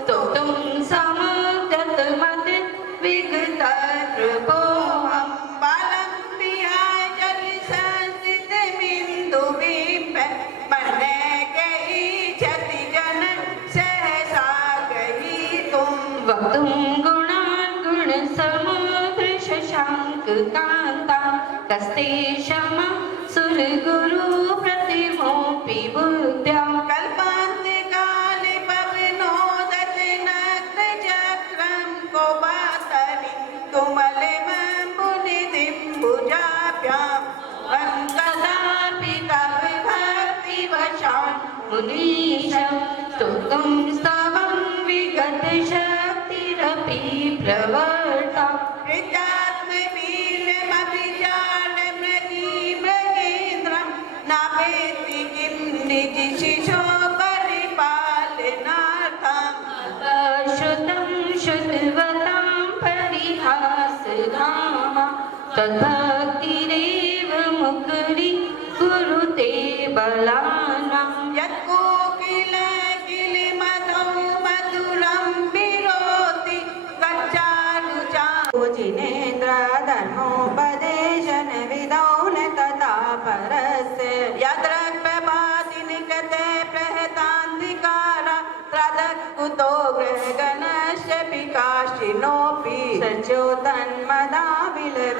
स्तोतुं समुद्यतमद विगतर्पोऽहं बालं विहाय जलसंस्थितमिन्दुबिम्ब मन्ये गईच्छति जन सहसा गहीतुं वक्तुं गुणान् गुणसमुद्र शशाङ्ककान्तां कस्ते क्षमा सुरगुरु प्रतिमोऽपि बुद्ध्या कल्पान्ते काले पवनोदत नग्नचक्रं कोपातनि तुमलिमम्बुनिदिम्बुजाभ्यां कदापि तव भक्तिवशान् मुनीशं स्तोतुं स्तवं विगतशक्तिरपि प्रवर्ता नापेति किं निजशिशो परिपालनार्थम् अश्रुतं श्रुतवतां परिहासधामा तद्भक्तिरेव मुकुरि कुरुते बलानां यत्कोकिल किलिमधौ मधुरं विरोति कच्चारुचारु जिनेन्द्रधर्मोपदेशन विदौ न तथा परस्य यद्रक्तपाति निकटे प्रहतान्धिकारा त्रदकुतो ग्रहगणस्य विकाशिनोऽपि सच्योतन्मदा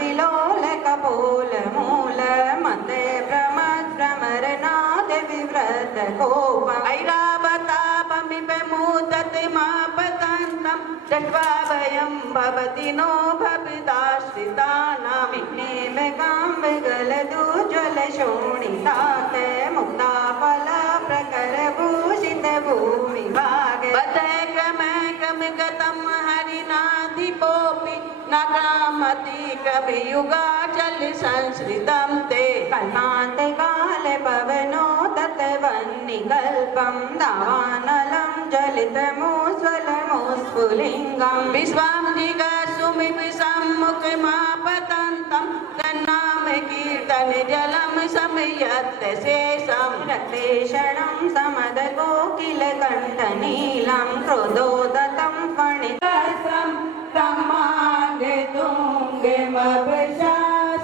विलोलकपोलमूल मते भ्रमरनाद विव्रत कोपम् ऐरावतापमिव मुदतिमापतन्तं दष्ट्वा भयं भवति नो भविदाश्रितानां विघ्नेव काम्बगलदुज्ज्वलशोणितात् मुक्ताफलप्रकरभूषितभूमिभागे बद्धक्रमक्रमगतं हरिनाधिपोऽपि न कामति कवियुगाचलसंश्रितं ते कल्पान्तकाले पवनो तत्वन्निकल्पं दावानलं ज्वलितमुज्ज्वलमुस्फुलिङ्गं विश्वं जिगत्सुमिपसम्मुखमापतन्तं तन्नाम कीर्तन जलं समयत् शेषं रक्तेषणं समदकोकिलकण्ठनीलं क्रोधोदतं फणितस्रं ब्रह्माण्डतुङ्गमवशा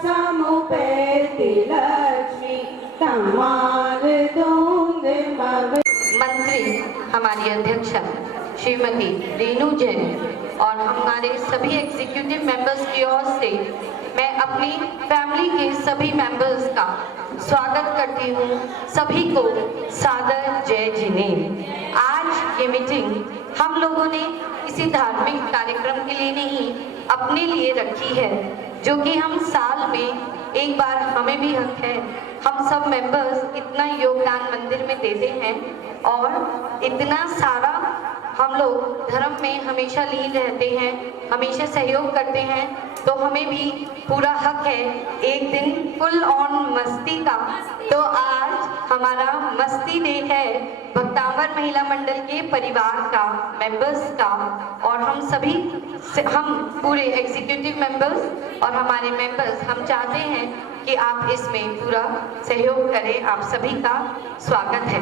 समुपेति लक्ष्मी मंत्री हमारी अध्यक्षा श्रीमती रेणु जैन और हमारे सभी एग्जीक्यूटिव मेंबर्स की ओर से मैं अपनी फैमिली के सभी मेंबर्स का स्वागत करती हूँ। सभी को सादर जय जिनेन्द्र। आज ये मीटिंग हम लोगों ने किसी धार्मिक कार्यक्रम के लिए नहीं अपने लिए रखी है, जो कि हम साल में एक बार हमें भी हक है। हम सब मेंबर्स इतना योगदान मंदिर में देते हैं और इतना सारा हम लोग धर्म में हमेशा लीन रहते हैं, हमेशा सहयोग करते हैं, तो हमें भी पूरा हक है एक दिन फुल ऑन मस्ती का। तो आज हमारा मस्ती डे है भक्तांबर महिला मंडल के परिवार का, मेंबर्स का, और हम सभी हम पूरे एग्जीक्यूटिव मेंबर्स और हमारे मेंबर्स हम चाहते हैं कि आप इसमें पूरा सहयोग करें। आप सभी का स्वागत है।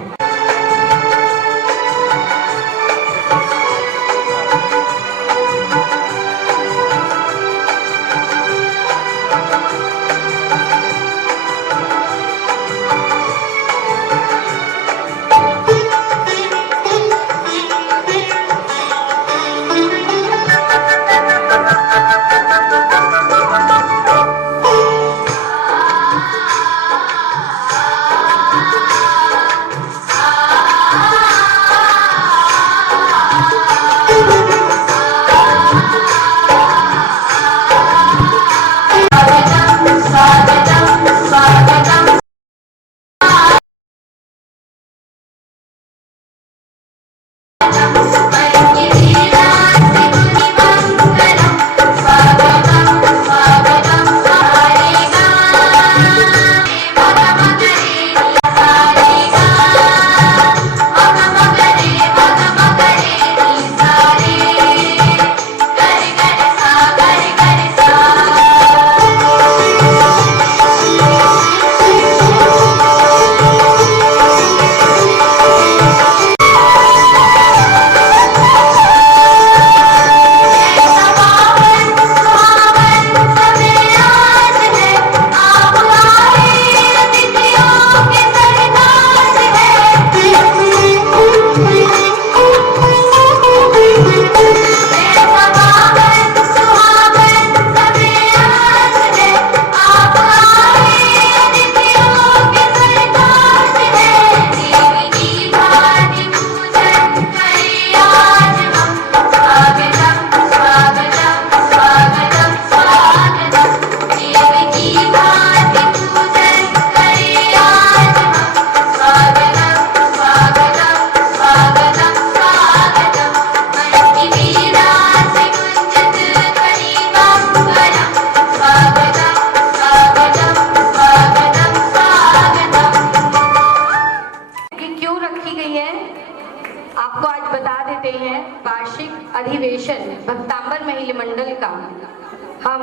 हम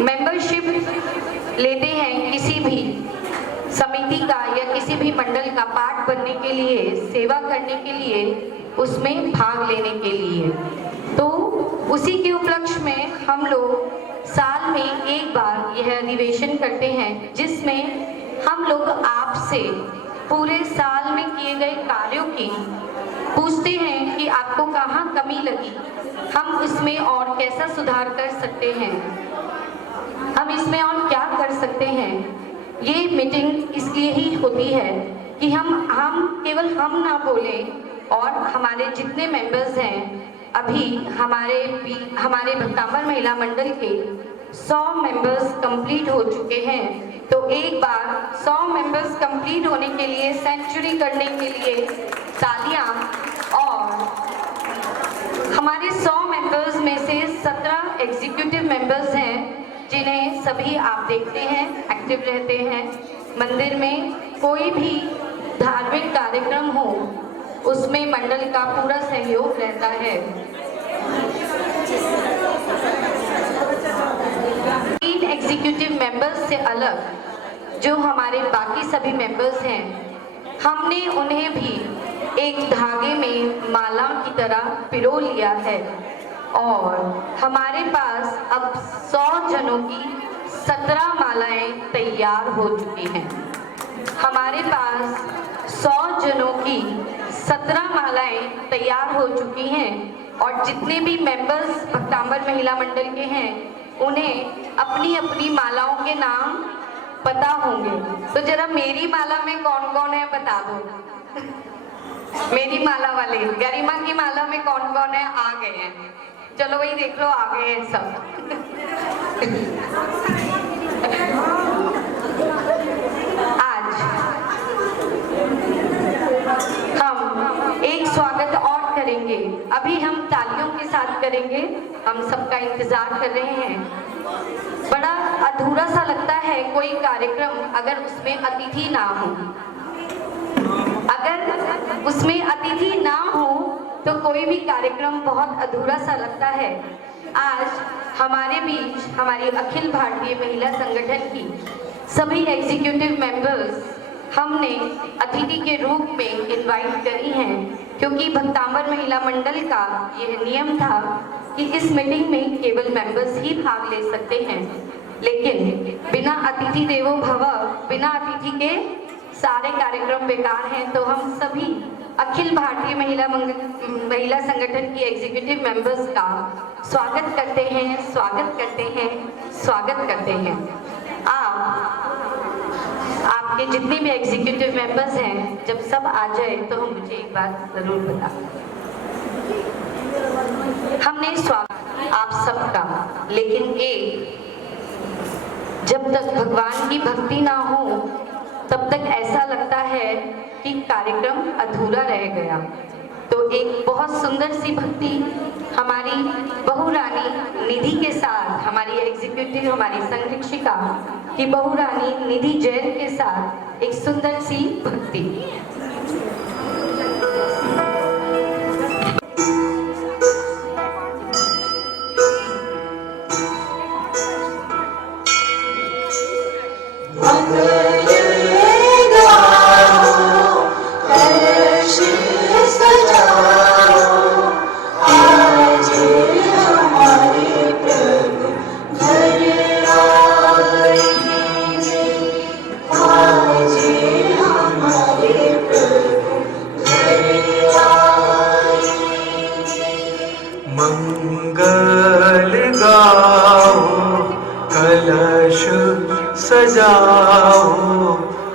मेंबरशिप लेते हैं किसी भी समिति का या किसी भी मंडल का पार्ट बनने के लिए, सेवा करने के लिए, उसमें भाग लेने के लिए, तो उसी के उपलक्ष्य में हम लोग साल में एक बार यह अधिवेशन करते हैं, जिसमें हम लोग आपसे पूरे साल में किए गए कार्यों की पूछते हैं कि आपको कहाँ कमी लगी, हम उसमें और कैसा सुधार कर सकते हैं, हम इसमें और क्या कर सकते हैं। ये मीटिंग इसलिए ही होती है कि हम केवल हम ना बोले, और हमारे जितने मेंबर्स हैं, अभी हमारे भक्तांबर महिला मंडल के 100 मेंबर्स कंप्लीट हो चुके हैं। तो एक बार 100 मेंबर्स कंप्लीट होने के लिए, सेंचुरी करने के लिए तालियां। और हमारे 100 मेंबर्स में से 17 एग्जीक्यूटिव मेंबर्स हैं, जिन्हें सभी आप देखते हैं एक्टिव रहते हैं। मंदिर में कोई भी धार्मिक कार्यक्रम हो, उसमें मंडल का पूरा सहयोग रहता है। 3 एग्जीक्यूटिव मेंबर्स से अलग जो हमारे बाकी सभी मेंबर्स हैं, हमने उन्हें भी एक धागे में माला की तरह पिरो लिया है, और हमारे पास अब 100 जनों की 17 मालाएं तैयार हो चुकी हैं। हमारे पास 100 जनों की 17 मालाएं तैयार हो चुकी हैं, और जितने भी मेंबर्स भक्तांबर महिला मंडल के हैं, उन्हें अपनी अपनी मालाओं के नाम पता होंगे। तो जरा मेरी माला में कौन कौन है बता दो। मेरी माला वाले, गरिमा की माला में कौन कौन है? आ गए हैं, चलो वही देख लो, आ गए हैं सब। आज हम एक स्वागत और करेंगे, अभी हम तालियों के साथ करेंगे, हम सबका इंतजार कर रहे हैं। बड़ा अधूरा सा लगता है कोई कार्यक्रम अगर उसमें अतिथि ना हो। अगर उसमें अतिथि ना हो तो कोई भी कार्यक्रम बहुत अधूरा सा लगता है। आज हमारे बीच हमारी अखिल भारतीय महिला संगठन की सभी एग्जीक्यूटिव मेंबर्स हमने अतिथि के रूप में इनवाइट करी हैं, क्योंकि भक्तांबर महिला मंडल का यह नियम था कि इस मीटिंग में केवल मेंबर्स ही भाग ले सकते हैं। लेकिन बिना अतिथि देवो भव, बिना अतिथि के सारे कार्यक्रम बेकार हैं। तो हम सभी अखिल भारतीय महिला संगठन की एग्जीक्यूटिव मेंबर्स का स्वागत करते हैं, स्वागत करते हैं, स्वागत करते हैं। आपके जितने भी एग्जीक्यूटिव मेंबर्स हैं, जब सब आ जाए तो हम मुझे एक बात जरूर बता। हमने स्वागत आप सबका, लेकिन जब तक भगवान की भक्ति ना हो तब तक ऐसा लगता है कि कार्यक्रम अधूरा रह गया। तो एक बहुत सुंदर सी भक्ति हमारी बहू रानी निधि के साथ, हमारी एग्जीक्यूटिव, हमारी संरक्षिका की बहू रानी निधि जैन के साथ एक सुंदर सी भक्ति। मंगल गाओ, कलश सजाओ,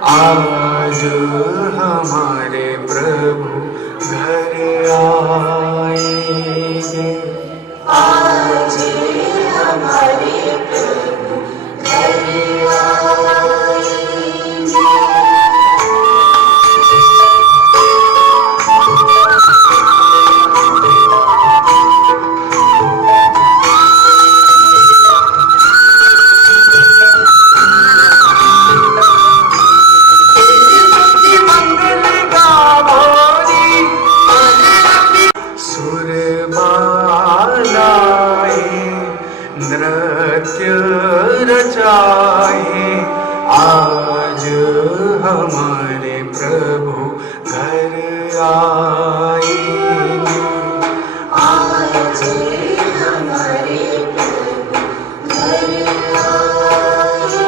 आज हमारे प्रभु घर आएंगे। आज हमारे प्रभु घर आएंगे। सुर आए, आज हमारे प्रभु घर आएंगे। आज हमारे प्रभु घर आएंगे।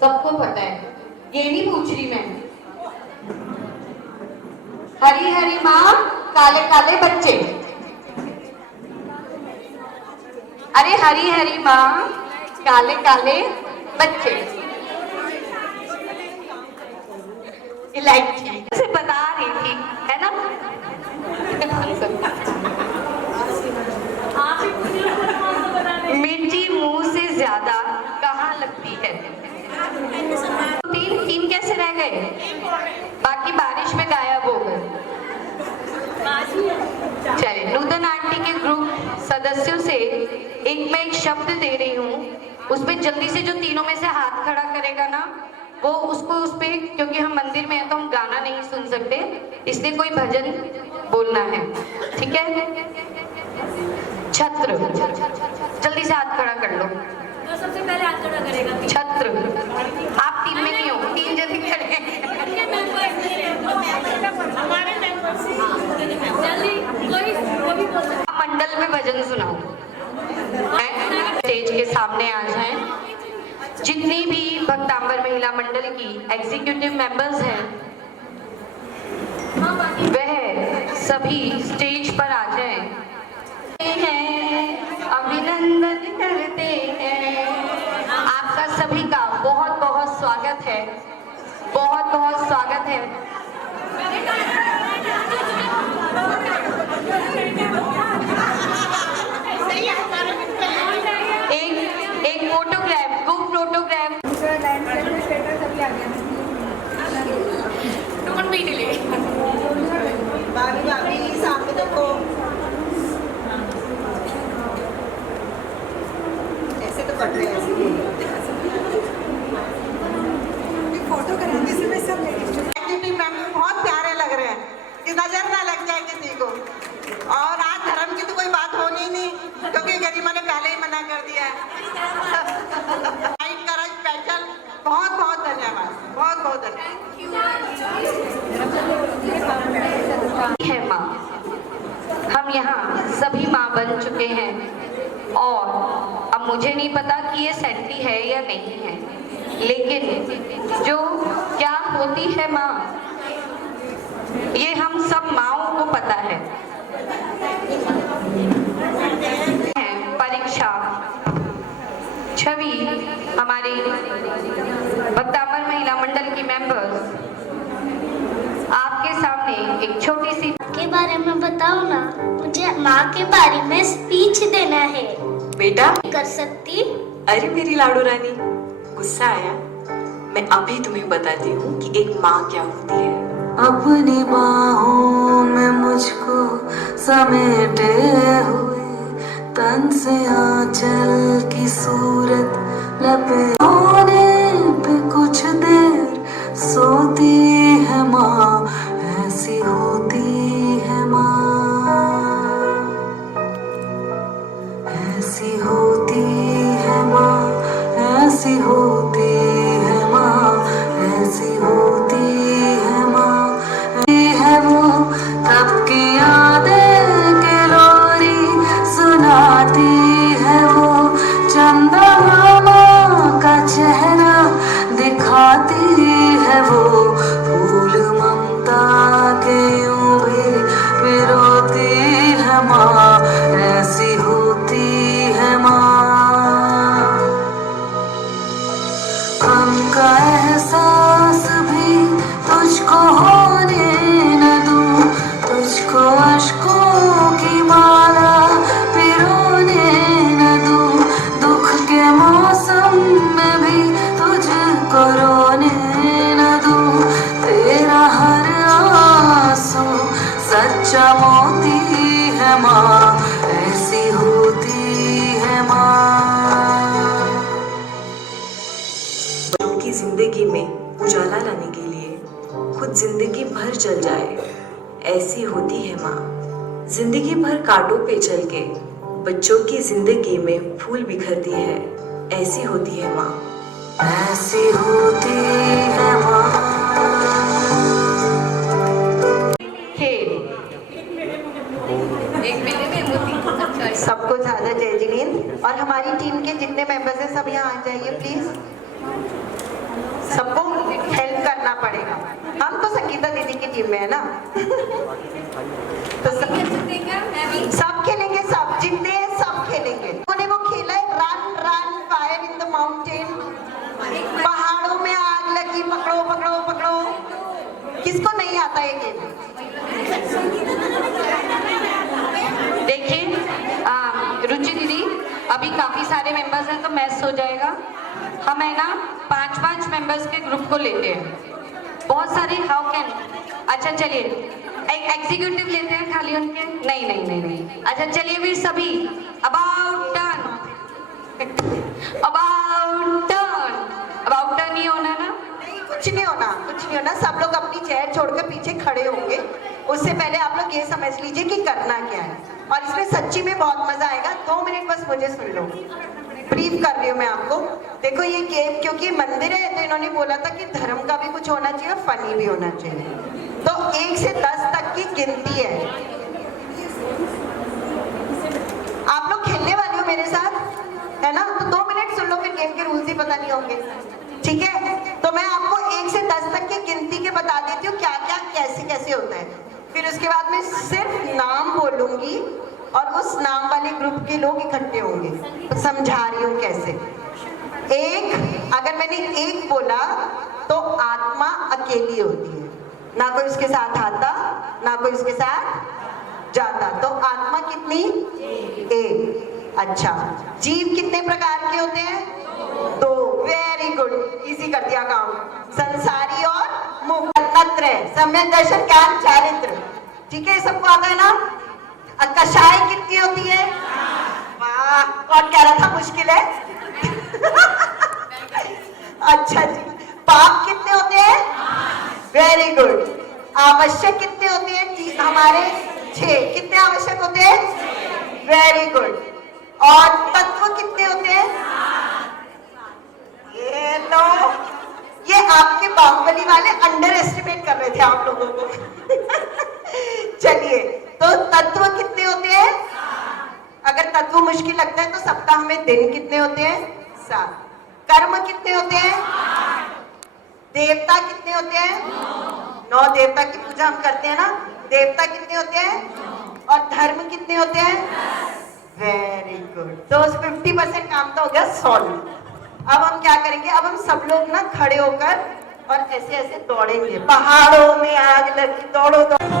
सबको पता है, ये नहीं पूछ रही मैं। हरी हरी माँ, काले काले बच्चे। अरे हरी हरी माँ, काले काले बच्चे। इलायची से बता रही थी, है ना? मिर्ची मुंह से ज्यादा कहाँ लगती है? तीन कैसे रह गए? बाकी बारिश में गायब हो गए। चलिए, नूतन आंटी के ग्रुप सदस्यों से मैं एक शब्द दे रही हूँ, उसमें जल्दी से जो तीनों में से हाथ खड़ा करेगा ना, वो उसको उस पे, क्योंकि हम मंदिर में हैं तो हम गाना नहीं सुन सकते, इसलिए कोई भजन बोलना है, ठीक है? छत्र, जल्दी से हाथ खड़ा कर लो। तो सबसे पहले हाथ खड़ा करेगा छत्र। आप टीम में नहीं हो, तीन जल्दी खड़े हैं। हमारे मेंबर्स जल्दी कोई भी बोल सकता है। मंडल में भजन सुनाओ। स्टेज के सामने आ जाएं। जितनी भी भक्तांबर महिला मंडल की एग्जीक्यूटिव मेंबर्स हैं, वह सभी स्टेज पर आ जाएं। अभिनंदन करते हैं। आपका सभी का बहुत बहुत स्वागत है, बहुत बहुत स्वागत है। एक फोटोग्राफ, ग्रुप फोटोग्राफ। सामने देखो, ऐसे तो कट रहे हैं। फोटो कराने से मैं सब एक्टिविटी मेंबर बहुत प्यारे लग रहे हैं कि नजर ना लग जाए किसी को। और आज धर्म की तो कोई बात होनी ही नहीं, क्योंकि गरिमा ने पहले ही मना कर दिया है। स्पेशल बहुत बहुत धन्यवाद, बहुत बहुत धन्यवाद। है माँ, हम यहाँ सभी माँ बन चुके हैं और अब मुझे नहीं पता कि ये सैंटी है या नहीं है, लेकिन जो क्या होती है माँ, ये हम सब माँओं को पता है। परीक्षा, छवि, हमारी भक्तांबर महिला मंडल की मेंबर्स, आपके सामने एक छोटी सी के बारे में बताओ ना। मुझे माँ के बारे में स्पीच देना है। बेटा, कर सकती? अरे मेरी लाडो रानी, गुस्सा आया? मैं अभी तुम्हें बताती हूँ कि एक माँ क्या होती है। अपनी बाहों में मुझको समेटे हुए, तन से आंचल की सूरत लपेटने पे कुछ देर सोती है माँ, ऐसी होती है माँ, ऐसी होती है माँ, ऐसी होती है माँ, ऐसी होती है माँ। है वो तब की यादें के लोरी सुनाती है, वो चंदा मामा का चेहरा दिखाती है, वो फूल ममता के यूं भी पिरोती है माँ, ऐसी होती है माँ। गम का एहसास भी तुझको होने न दूं, तुझको अश्कों की माला पिरोने न दूं, दुख के मौसम में भी तुझको रोने न दूं, तेरा हर आंसू सच्चा मोती है माँ, ऐसी होती है माँ। की जिंदगी में उजाला लाने के लिए खुद जिंदगी भर चल जाए, ऐसी होती है माँ। जिंदगी भर कांटों पे चल के बच्चों की जिंदगी में फूल बिखरती है, ऐसी होती है माँ। ऐसी होती है माँ। खेल एक मिनट में मोती। सबको ज्यादा जय जिनेंद्र और हमारी टीम के जितने मेंबर्स हैं सब यहाँ आ जाइए प्लीज। सबको हेल्प करना पड़ेगा, हम तो संगीता दीदी की टीम में है ना। तो सब खेलेंगे, सब जितने हैं सब खेलेंगे। उन्होंने वो खेला है run run fire in the mountain, पहाड़ों में आग लगी पकड़ो पकड़ो पकड़ो। किसको नहीं आता ये गेम? देखिए रुचि दीदी, अभी काफी सारे मेंबर्स हैं तो मैच हो जाएगा। हम है ना 5-5 मेंबर्स के ग्रुप को लेते हैं। बहुत सारे हाउ कैन, अच्छा चलिए एक एग्जीक्यूटिव लेते हैं खाली उनके। नहीं नहीं नहीं नहीं, अच्छा चलिए फिर सभी अबाउट टर्न, अबाउट टर्न ही होना ना? नहीं, कुछ नहीं होना, कुछ नहीं होना। सब लोग अपनी चेयर छोड़कर पीछे खड़े होंगे। उससे पहले आप लोग ये समझ लीजिए कि करना क्या है, और इसमें सच्ची में बहुत मजा आएगा। 2 मिनट बस मुझे सुन लो, ब्रीफ कर रही हूँ मैं आपको। देखो ये गेम क्योंकि मंदिर है तो इन्होंने बोला था कि धर्म का भी कुछ होना चाहिए और फनी भी होना चाहिए। तो 1 से 10 तक की गिनती है। आप लोग खेलने वाले हो मेरे साथ, है ना? तो 2 मिनट सुन लो, फिर गेम के रूल्स ही पता नहीं होंगे, ठीक है? तो मैं आपको 1 से 10 तक की गिनती के बता देती हूँ क्या क्या कैसे कैसे होता है। फिर उसके बाद मैं सिर्फ नाम बोलूंगी और उस नाम वाले ग्रुप के लोग इकट्ठे होंगे। तो समझा रही हूँ कैसे। अगर मैंने 1 बोला तो आत्मा अकेली होती है, ना कोई उसके साथ आता ना कोई उसके साथ जाता। तो आत्मा कितनी? 1। अच्छा, जीव कितने प्रकार के होते हैं? 2। वेरी गुड, इजी कर दिया काम। संसारी और मुक्त, सम्यक दर्शन, ज्ञान, चारित्र, ठीक है? सबको आता है ना? कषाय कितनी होती है? वाह, कौन कह रहा था मुश्किल है? अच्छा जी। पाप कितने होते हैं? Very good. आवश्यक कितने होते हैं हमारे? 6। कितने आवश्यक होते हैं? Very good. और तत्व कितने होते हैं? ये लो, ये आपके बाहुबली वाले अंडर एस्टिमेट कर रहे थे आप लोगों को। चलिए, तो तत्व कितने होते हैं? अगर तत्व मुश्किल लगता है तो सप्ताह में दिन कितने होते हैं? 7। कर्म कितने होते हैं? देवता कितने होते हैं? 9 देवता की पूजा हम करते हैं ना। देवता कितने होते हैं? और धर्म कितने होते हैं? Very good. तो 50% काम तो हो गया सॉल्व। अब हम क्या करेंगे? अब हम सब लोग ना खड़े होकर और ऐसे ऐसे दौड़ेंगे। पहाड़ों में आग लगी, दौड़ो दौड़ो।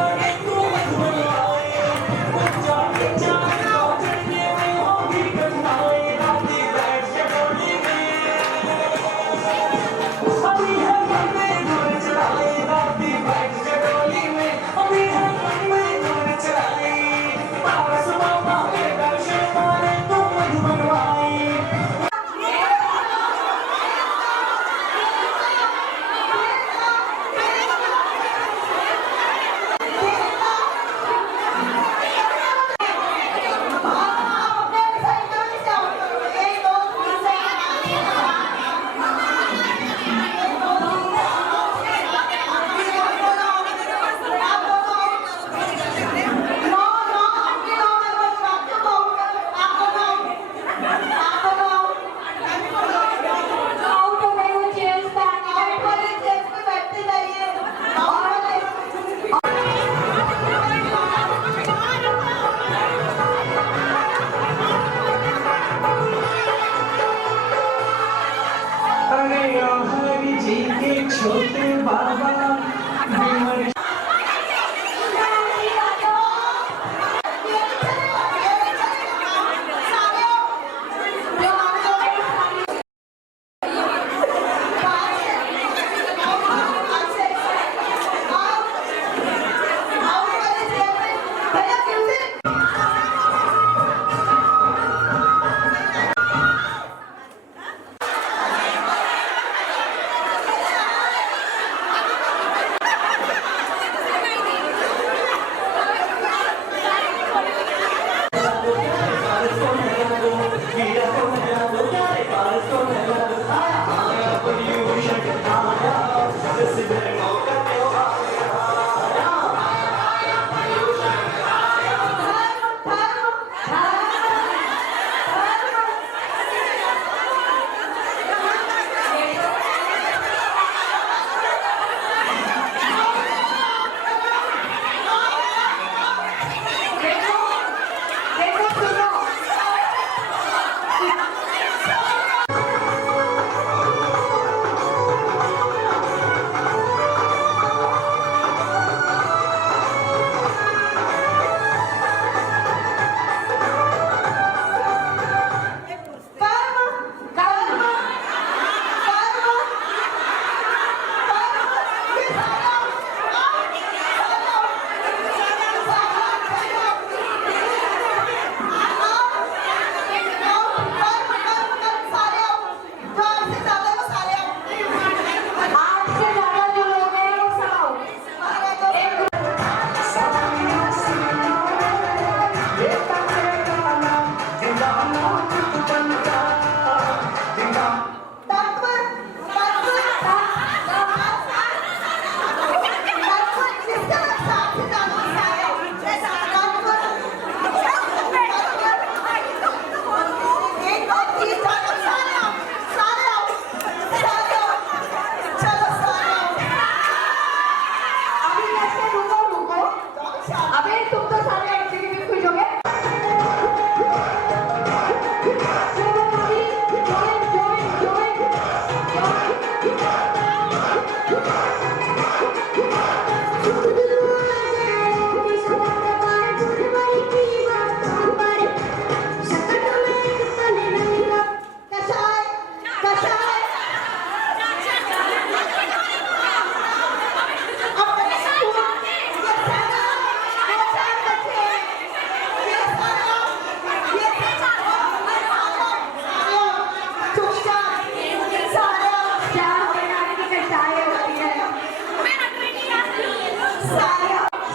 देखो सुनो, अबे तुम तो सारे एग्जीक्यूटिव खुश हो गए।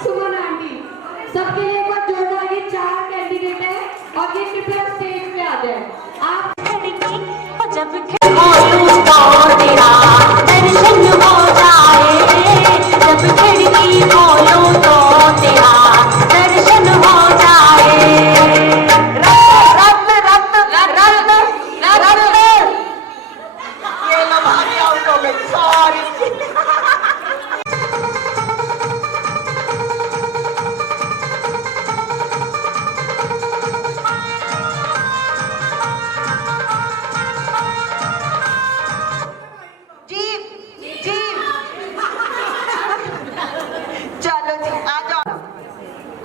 सुमन आंटी, सबके लिए एक बार जोरदार, ये 4 कैंडिडेट हैं और ये कृपया स्टेज पे आ जाए। आप जब खोलूं तो तेरा दर्शन हो जाए, जब खिड़की खोलूं तो तेरा दर्शन हो जाए। रत्न रत्न रत्न रत्न, ये लो भाभी आउट हो गई, सॉरी। चलो जी आ जाओ।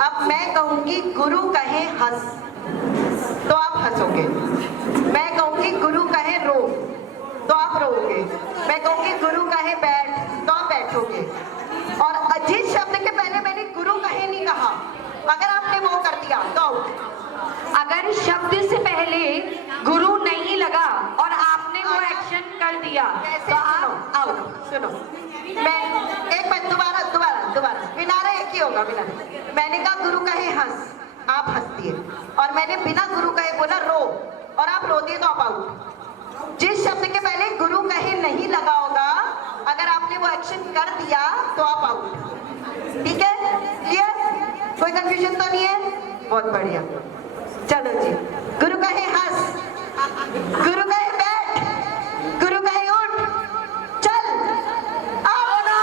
अब मैं कहूंगी गुरु कहे हंस तो आप हंसोगे, मैं कहूंगी गुरु कहे रो तो आप रोओगे, मैं कहूंगी गुरु कहे बैठ तो आप बैठोगे। और जिस शब्द के पहले मैंने गुरु कहे नहीं कहा, अगर आपने वो कर दिया तो अगर शब्द से पहले गुरु नहीं लगा और आपने वो एक्शन कर दिया कैसे? तो आप आओ सुनो, मैं एक मिनट, दोबारा दोबारा दोबारा, विनारा एक ही होगा विनारा। मैंने कहा गुरु कहे हंस, आप हंसती है, और मैंने बिना गुरु कहे बोला रो और आप रो दिए तो आप आउट। जिस शब्द के पहले गुरु कहे नहीं लगा होगा, अगर आपने वो एक्शन कर दिया तो आप आउट। ठीक है, क्लियर? कोई कंफ्यूजन तो नहीं है? बहुत बढ़िया। चलो जी, गुरु कहे हंस, गुरु कहे बैठ, गुरु कहे उठ, चल आओ ना।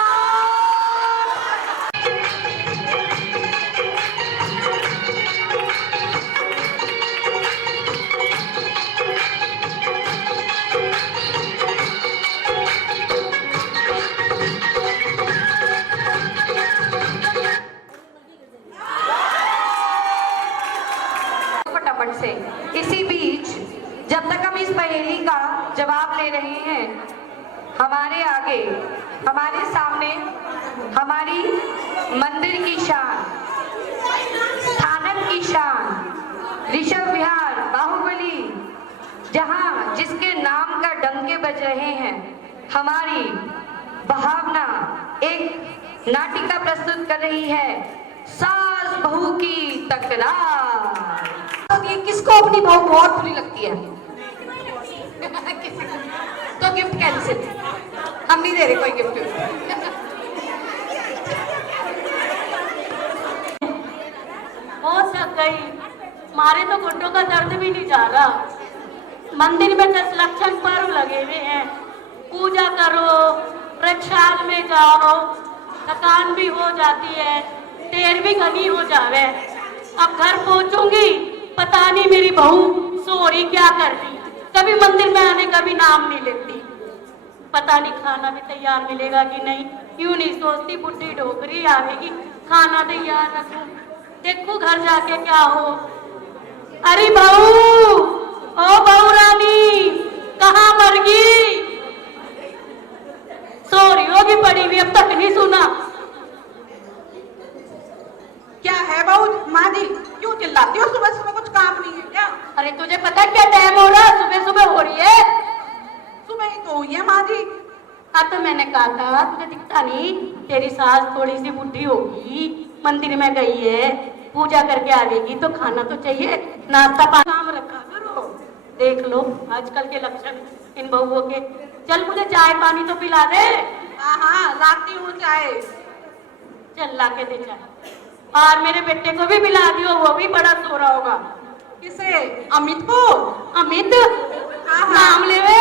फटाफट से। इसी बीच जब तक हम इस पहेली का जवाब ले रहे हैं, हमारे आगे, हमारे सामने हमारी मंदिर की शान, स्थानक की शान, ऋषभ विहार बाहुबली, जहां जिसके नाम का डंके बज रहे हैं, हमारी भावना एक नाटिका प्रस्तुत कर रही है, सास बहू की तकरार। ये किसको अपनी बहू बहुत बुरी लगती है? तो गिफ्ट कैंसिल, हम नहीं दे रहे कोई गिफ्ट। हो सक गई, मारे तो घुटनों का दर्द भी नहीं जा रहा। मंदिर में 10 लक्षण पर्व लगे हुए हैं, पूजा करो, प्रक्षाल में जाओ, थकान भी हो जाती है, देर भी घनी हो जावे। अब घर पहुंचूंगी नहीं मेरी बहू सो रही क्या कर रही, कभी मंदिर में आने का भी नाम नहीं लेती। पता नहीं खाना भी तैयार मिलेगा कि नहीं, क्यों नहीं सोचती बुढ़ी डोकरी आवेगी खाना तैयार रखूं, देखू घर जाके क्या हो। अरे बहू, ओ बहू रानी कहाँ मर गई? सो रही होगी पड़ी हुई, अब तक नहीं सुना। क्या है बहू? माँ जी क्यों चिल्लाती हो? सुबह सुबह कुछ काम नहीं है क्या? अरे तुझे पता है क्या टाइम हो रहा है? सुबह सुबह हो रही है। सुबह ही तो हुई है माँ जी। हाँ तो मैंने कहा था तुझे दिखता नहीं, तेरी सास थोड़ी सी बुढ़ी होगी, मंदिर में गई है, पूजा करके आवेगी तो खाना तो चाहिए, नाश्ता पानी काम रखा करो। देख लो आजकल के लक्षण इन बहुओं के। चल मुझे चाय पानी तो पिला दे। हाँ हाँ लाती हूँ चाय। चल ला के दे चाय। और मेरे बेटे को भी पिला दियो, वो भी बड़ा सो रहा होगा। किसे? अमित को? अमित हाँ हाँ नाम ले वे।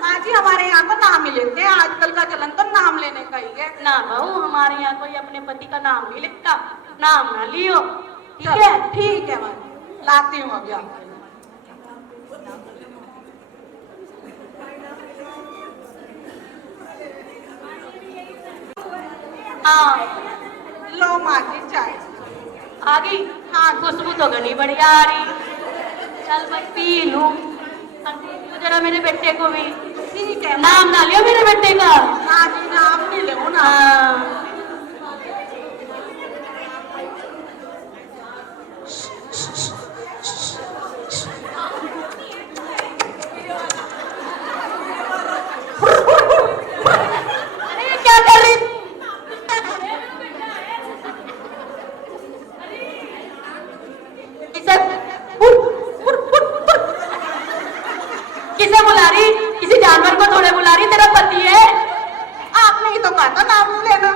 माँ जी हमारे यहाँ तो नाम ही लेते हैं, आजकल का चलन तो नाम लेने का ही है। ना बहू हमारे यहाँ कोई अपने पति का नाम नहीं लिखता, नाम ना लियो, ठीक है? ठीक है माँ जी, लाती हूँ अभी आपके। हाँ लो माँ जी चाय। आ गई। हाँ खुशबू तो घनी बढ़िया आ रही। चल मैं पी लूं। तो जरा मेरे बेटे को भी। ठीक है नाम ना लियो मेरे बेटे का। माँ जी नाम नहीं ले ना। हाँ अरे क्या कर रही? किसे बुला रही? किसी जानवर को थोड़े बुला रही, तेरा पति है। आपने ही तो कहा था नाम नहीं लेना।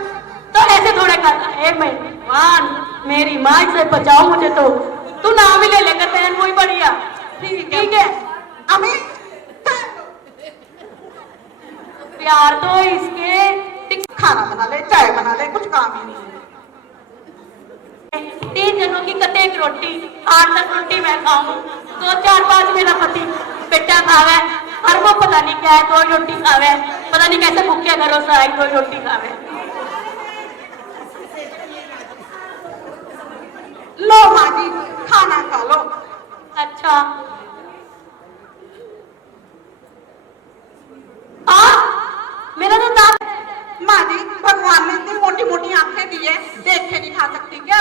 तो ऐसे थोड़े करता है। भगवान मेरी माँ से बचाओ मुझे, तो तू नाम ही ले लेकर बहन वही बढ़िया। ठीक है अमित प्यार तो इसके खाना बना ले, चाय बना ले, कुछ काम ही नहीं है। 3 जनों की कतेक रोटी, 8-10 रोटी मैं खाऊं, 2-4-5 मेरा पति बेटा खावे, और वो पता नहीं क्या है 2 रोटी खावे, पता नहीं कैसे भूखे घरों से आई 2 रोटी खावे। लो माँ जी खाना खा लो। अच्छा आ मेरा तो दांत। माँ जी भगवान ने इतनी मोटी मोटी आंखें दी है, देख के नहीं खा सकती क्या?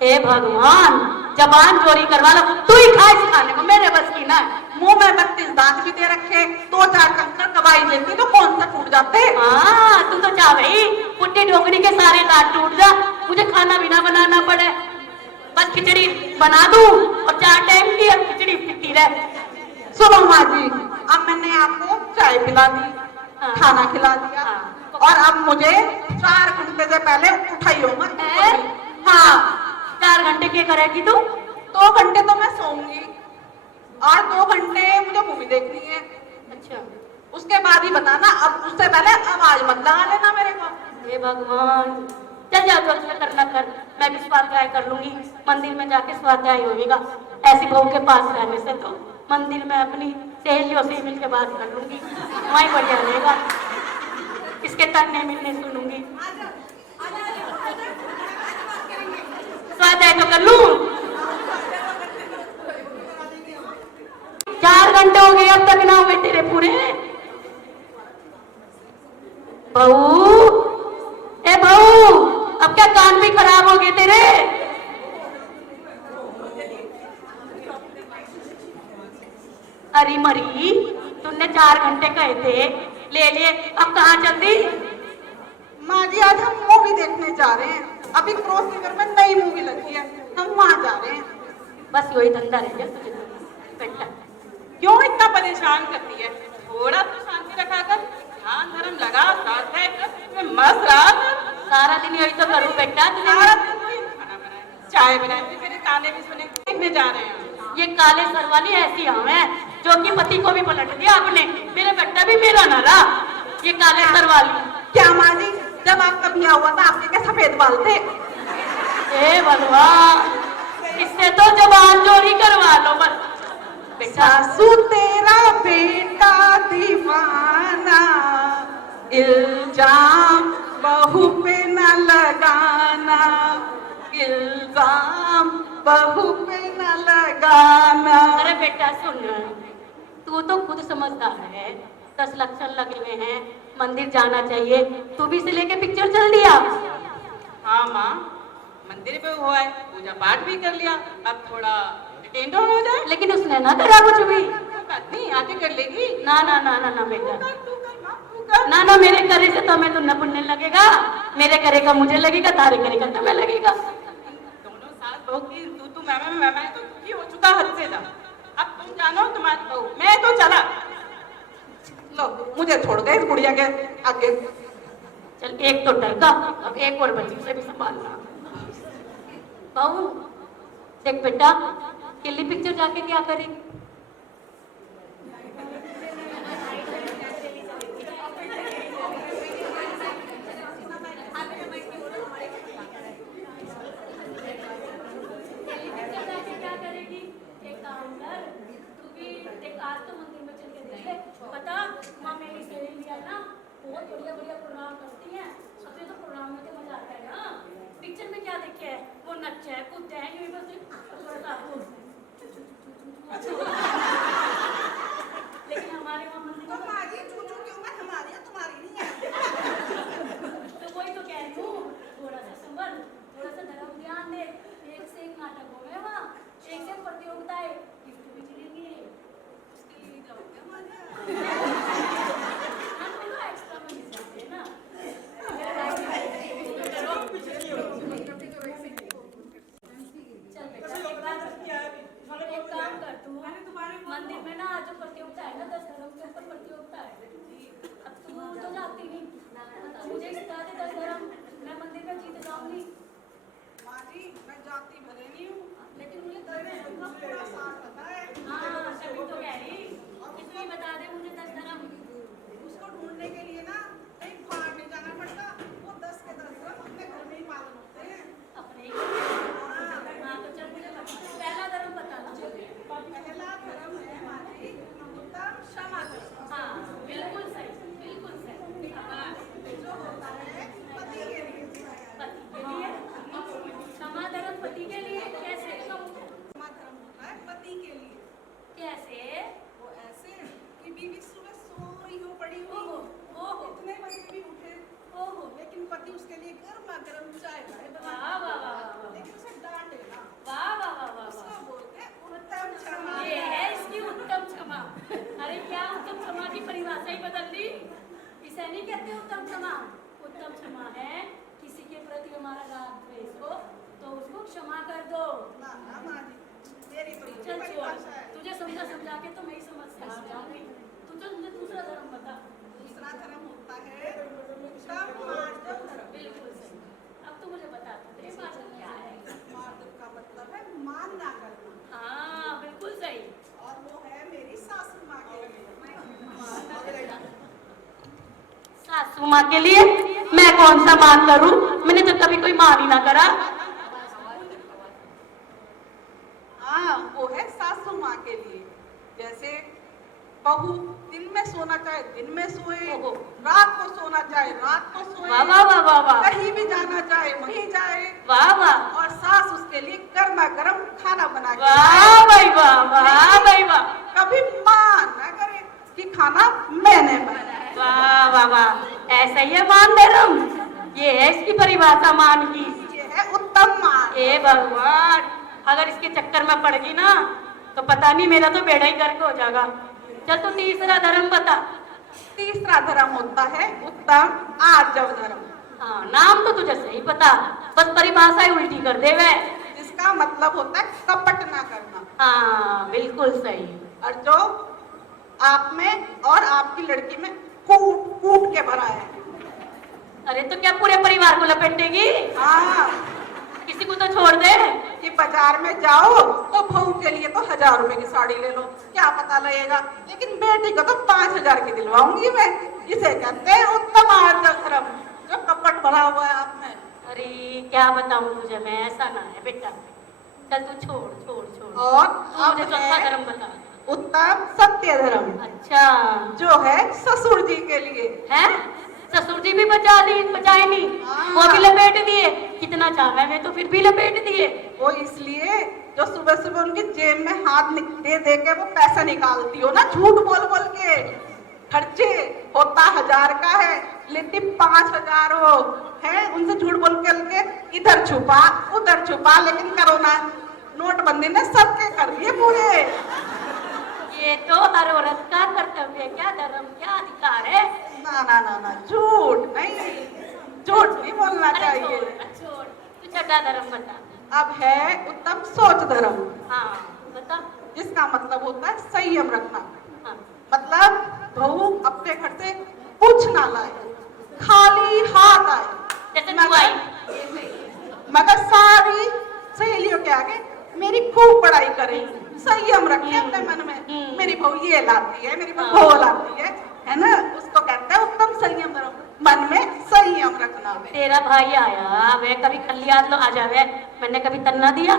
हे भगवान जबान चोरी करवा लो, तू ही खा इस खाने को, मेरे बस की ना। मुंह में 32 दांत भी दे रखे, 2-4 कंकर दवाई लेती तो कौन सा टूट जाते। हाँ तू तो चाह रही पुट्टी डोंगरी के सारे दांत टूट जा, मुझे खाना भी ना बनाना पड़े, बस खिचड़ी बना दूं और 4 टाइम की अब खिचड़ी पीती रहे। सुनो माँ जी अब मैंने आपको चाय पिला दी, हाँ। खाना खिला दिया, हाँ। और अब मुझे 4 घंटे से पहले उठाइयो मत। है? हाँ 4 घंटे क्या करेगी तू? 2 घंटे तो मैं सोऊंगी और 2 घंटे मुझे मूवी देखनी है। अच्छा उसके बाद ही बताना, अब उससे पहले आवाज मत लगा लेना मेरे को। हे भगवान चल जा तो अच्छा करना कर, मैं भी स्वाध्याय कर लूंगी, मंदिर में जाके स्वाध्याय होगा। ऐसी बहू के पास रहने से तो मंदिर में अपनी सहेलियों से मिल के बात कर लूंगी, वहीं बढ़िया रहेगा, इसके तन्ने मिलने सुनूंगी, स्वाध्याय तो कर लूं। 4 घंटे हो गए अब तक ना हुए तेरे पूरे। बहू ए बहू अब क्या कान भी खराब हो गए तेरे? अरे मरी तुमने 4 घंटे कहे थे, ले लिए, अब कहाँ चल दी? माँ जी आज हम मूवी देखने जा रहे हैं, अभी क्रॉस रिवर में नई मूवी लगी है, हम वहाँ जा रहे हैं। बस वही धंधा रह गया तुझे बेटा। क्यों इतना परेशान करती है? थोड़ा तो शांति रखा कर, ध्यान धर्म लगा, स्वाध्याय कर, मस्त रहा कर। सारा दिन यही तो करूँ बेटा, तुझे सारा दिन कोई खाना बनाए, चाय बनाए, फिर मेरे ताने भी सुने, देखने जा रहे हैं। ये काले सर वाली ऐसी हम है जो कि पति को भी पलट दिया आपने, मेरे बेटा भी मेरा ना रहा, ये काले सर वाली। क्या माँ जी जब आपका ब्याह हुआ था आपके क्या सफेद बाल थे? हे भगवान इससे तो जबान चोरी कर इल्जाम बहू पे न लगाना, इल्जाम बहू पे न लगाना। अरे बेटा सुन, तू तो खुद समझदार है, 10 लक्षण लगे हुए हैं, मंदिर जाना चाहिए, तू भी इसे लेके पिक्चर चल दिया। हाँ माँ, मंदिर पे हुआ है, पूजा पाठ भी कर लिया, अब थोड़ा एंटरटेन हो जाए। लेकिन उसने ना करा कुछ भी। कोई बात नहीं, आके कर लेगी। ना ना ना ना ना बेटा, तू कर माँ, तू कर। ना ना, मेरे करे से तो मैं तो न पुण्य लगेगा, मेरे करे का मुझे लगेगा, तारे करे का तुम्हें लगेगा। दोनों सास बहू की तू मैं तो दुखी हो चुका हद से ज्यादा। अब तुम जानो तुम्हारी बहू, मैं तो चला। लो मुझे छोड़ गए इस गुड़िया के आगे। चल एक तो डर का, अब एक और बच्ची, उसे भी संभालना। बहू देख बेटा, किल्ली पिक्चर जाके क्या करेगी? क्या करेगी? एक काम कर, तू भी देख, आज तो मंदिर में चल के देखे, पता माँ मेरी सहेली है ना, बहुत बढ़िया बढ़िया प्रोग्राम करती हैं, अपने तो प्रोग्राम में तो मजा आता है ना। पिक्चर में क्या देखे है, वो नच्चे है कूदते हैं, यूं ही बस थोड़ा सा लेकिन हमारे वहाँ मंदिर में तो वही तो कह रही हूँ, थोड़ा सा संभल, थोड़ा सा धर्म ध्यान दे, एक से एक नाटक हो गए वहाँ, एक से एक प्रतियोगिताएं, गिफ्ट भी मिलेंगे, उसके लिए जाओगे हाँ तो ना एक्स्ट्रा में मिल जाते हैं ना। चल बेटा एक काम कर, तू मंदिर में ना जो प्रतियोगिता है ना, 10 धर्म के ऊपर प्रतियोगिता है, अब तू तो जाती नहीं, तो मुझे सिखा दे 10 धर्म, मैं मंदिर में जीत जाऊंगी। माँ जी, मैं जाती भले नहीं हूँ, लेकिन मुझे लेकिन मुझे पूरा साथ पता है। हाँ तभी तो कह रही, कितनी बता दे मुझे 10 धर्म। उसको ढूंढने के लिए ना कहीं बाहर नहीं जाना पड़ता, वो 10 के 10 धर्म अपने घर में ही पालन होते हैं। अपने ही हाँ तो चल मुझे बता, पहला धर्म बता मुझे। पहला धर्म है माँ जी उत्तम क्षमा धर्म। हाँ बिल्कुल सही, बिल्कुल सही। जो होता है पति के लिए। पति के लिए क्षमा धर्म, पति के लिए कैसे? क्षमा धर्म होता है पति के लिए। कैसे? वो ऐसे कि बीवी सुबह सोई हो पड़ी हुई हो, ओहो इतने बजे भी उठे, ओहो, लेकिन पति उसके लिए गर्मा गर्म चाय लाए बना, वाह वाह वाह वाह, लेकिन उसे डांटे ना, वाह वाह वाह वाह उसको वाह। बोलते हैं उत्तम क्षमा। ये है इसकी उत्तम क्षमा। अरे क्या उत्तम क्षमा की परिभाषा ही बदल दी, इसे नहीं कहते उत्तम क्षमा। उत्तम क्षमा है किसी के प्रति हमारा राग द्वेष हो तो उसको क्षमा कर दो। ना ना माँ जी, मेरी तो दूसरी चल परिभाषा है। तुझे समझा के तो मैं ही समझ से आ जाऊंगी। तू चल मुझे दूसरा धर्म बता। दूसरा धर्म होता है उत्तम मार्जव धर्म। बिल्कुल सही, अब तो मुझे बता दे मार्जन क्या है। मार्जव का मतलब है मान ना करना, हाँ बिल्कुल सही। और वो है मेरी सासू माँ के लिए। सासू माँ के लिए मैं कौन सा मान करूं, मैंने तो कभी कोई मान ही ना करा। हाँ वो है सासू माँ के लिए। जैसे बहू दिन में सोना चाहे दिन में सोए, ओहो। रात को सोना चाहे रात को सोए, वाह वाह वाह वाह वाह, कहीं भी जाना चाहे वहीं जाए, वाह वाह और सास उसके लिए गर्मा गर्म खाना बना के वाह भाई वाह, वाह भाई वाह, कभी मान ना करे कि खाना मैंने बनाया। वाह वाह वाह, ऐसा ही है मान धर्म, ये है इसकी परिभाषा मान की। ये है उत्तम मान। ए भगवान, अगर इसके चक्कर में पड़ गई ना तो पता नहीं मेरा तो बेड़ा ही गर्क हो जाएगा। चल तू तीसरा धर्म बता। तीसरा धर्म होता है उत्तम आर्जव धर्म, हाँ नाम तो तुझे सही पता, बस परिभाषा ही उल्टी कर दे वे। जिसका मतलब होता है कपट ना करना, हाँ बिल्कुल सही। और जो आप में और आपकी लड़की में कूट कूट के भरा है। अरे तो क्या पूरे परिवार को लपेटेगी? हाँ, किसी को तो छोड़ दे। कि बाजार में जाओ तो बहू के लिए तो 1000 रुपए की साड़ी ले लो, क्या पता लगेगा, लेकिन बेटी को तो 5000 की दिलवाऊंगी मैं। इसे कहते हैं उत्तम आर्जव धर्म, जो कपट भरा हुआ है आप में। अरे क्या बताऊं तुझे मैं, ऐसा ना है बेटा, चल तू छोड़ छोड़ छोड़। और तू अब मुझे चौथा है धर्म बता। उत्तम सत्य धर्म, अच्छा जो है ससुर जी के लिए। है ससुर जी भी बचाए नहीं, वो भी लपेट दिए, कितना चाहे मैं तो फिर भी लपेट दिए। वो इसलिए जो सुबह सुबह उनकी जेब में हाथ दे दे के वो पैसा निकालती हो ना, झूठ बोल बोल के। खर्चे होता 1000 का है, लेती 5000 हो है, उनसे झूठ बोल के इधर छुपा उधर छुपा, लेकिन कोरोना नोटबंदी ने सबके कर दिए पूरे। ये तो हर औरत का कर्तव्य है, क्या धर्म क्या अधिकार है। ना ना ना ना, झूठ नहीं, झूठ नहीं बोलना अरे चाहिए। छोड़, तू छठा धर्म बता। अब है उत्तम सोच धर्म, हाँ बता। जिसका मतलब होता है संयम रखना। हाँ। मतलब बहू अपने घर से कुछ ना लाए, खाली हाथ आए, जैसे तू आई। मगर सारी सहेलियों के आगे मेरी खूब बड़ाई करे, संयम रखे अपने मन में। मेरी बहू ये लाती है, मेरी बहू वो लाती है ना, उसको कहते हैं उत्तम संयम धर्म, मन में संयम रखना। तेरा भाई आया, वह कभी खल्ली हाथ लो आ जावे, मैंने कभी तन्ना दिया?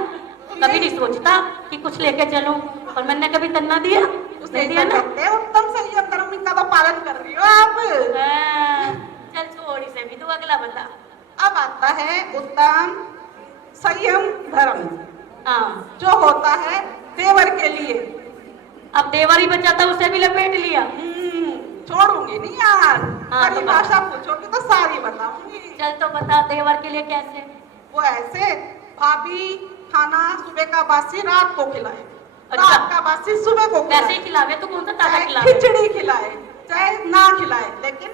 कभी नहीं सोचता कि कुछ लेके चलूं, और मैंने कभी तन्ना दिया? उसने दिया ना। कहते हैं उत्तम संयम धर्म का तो पालन कर रही हो आप। चल छोड़, इसे भी तू अगला बता। अब आता है उत्तम संयम धर्म, हाँ। जो होता है देवर के लिए। अब देवर ही बचा था, उसे भी लपेट लिया। छोड़ूंगी नहीं यार, हाँ, तो परिभाषा पूछोगी तो सारी बताऊंगी। चल तो बता, देवर के लिए कैसे? वो ऐसे, भाभी खाना सुबह का बासी रात को खिलाए, अच्छा। रात का बासी सुबह को कैसे खिलाए, खिलावे? तू कौन सा ताजा चाहे खिलावे? खिचड़ी खिलाए चाहे ना खिलाए, लेकिन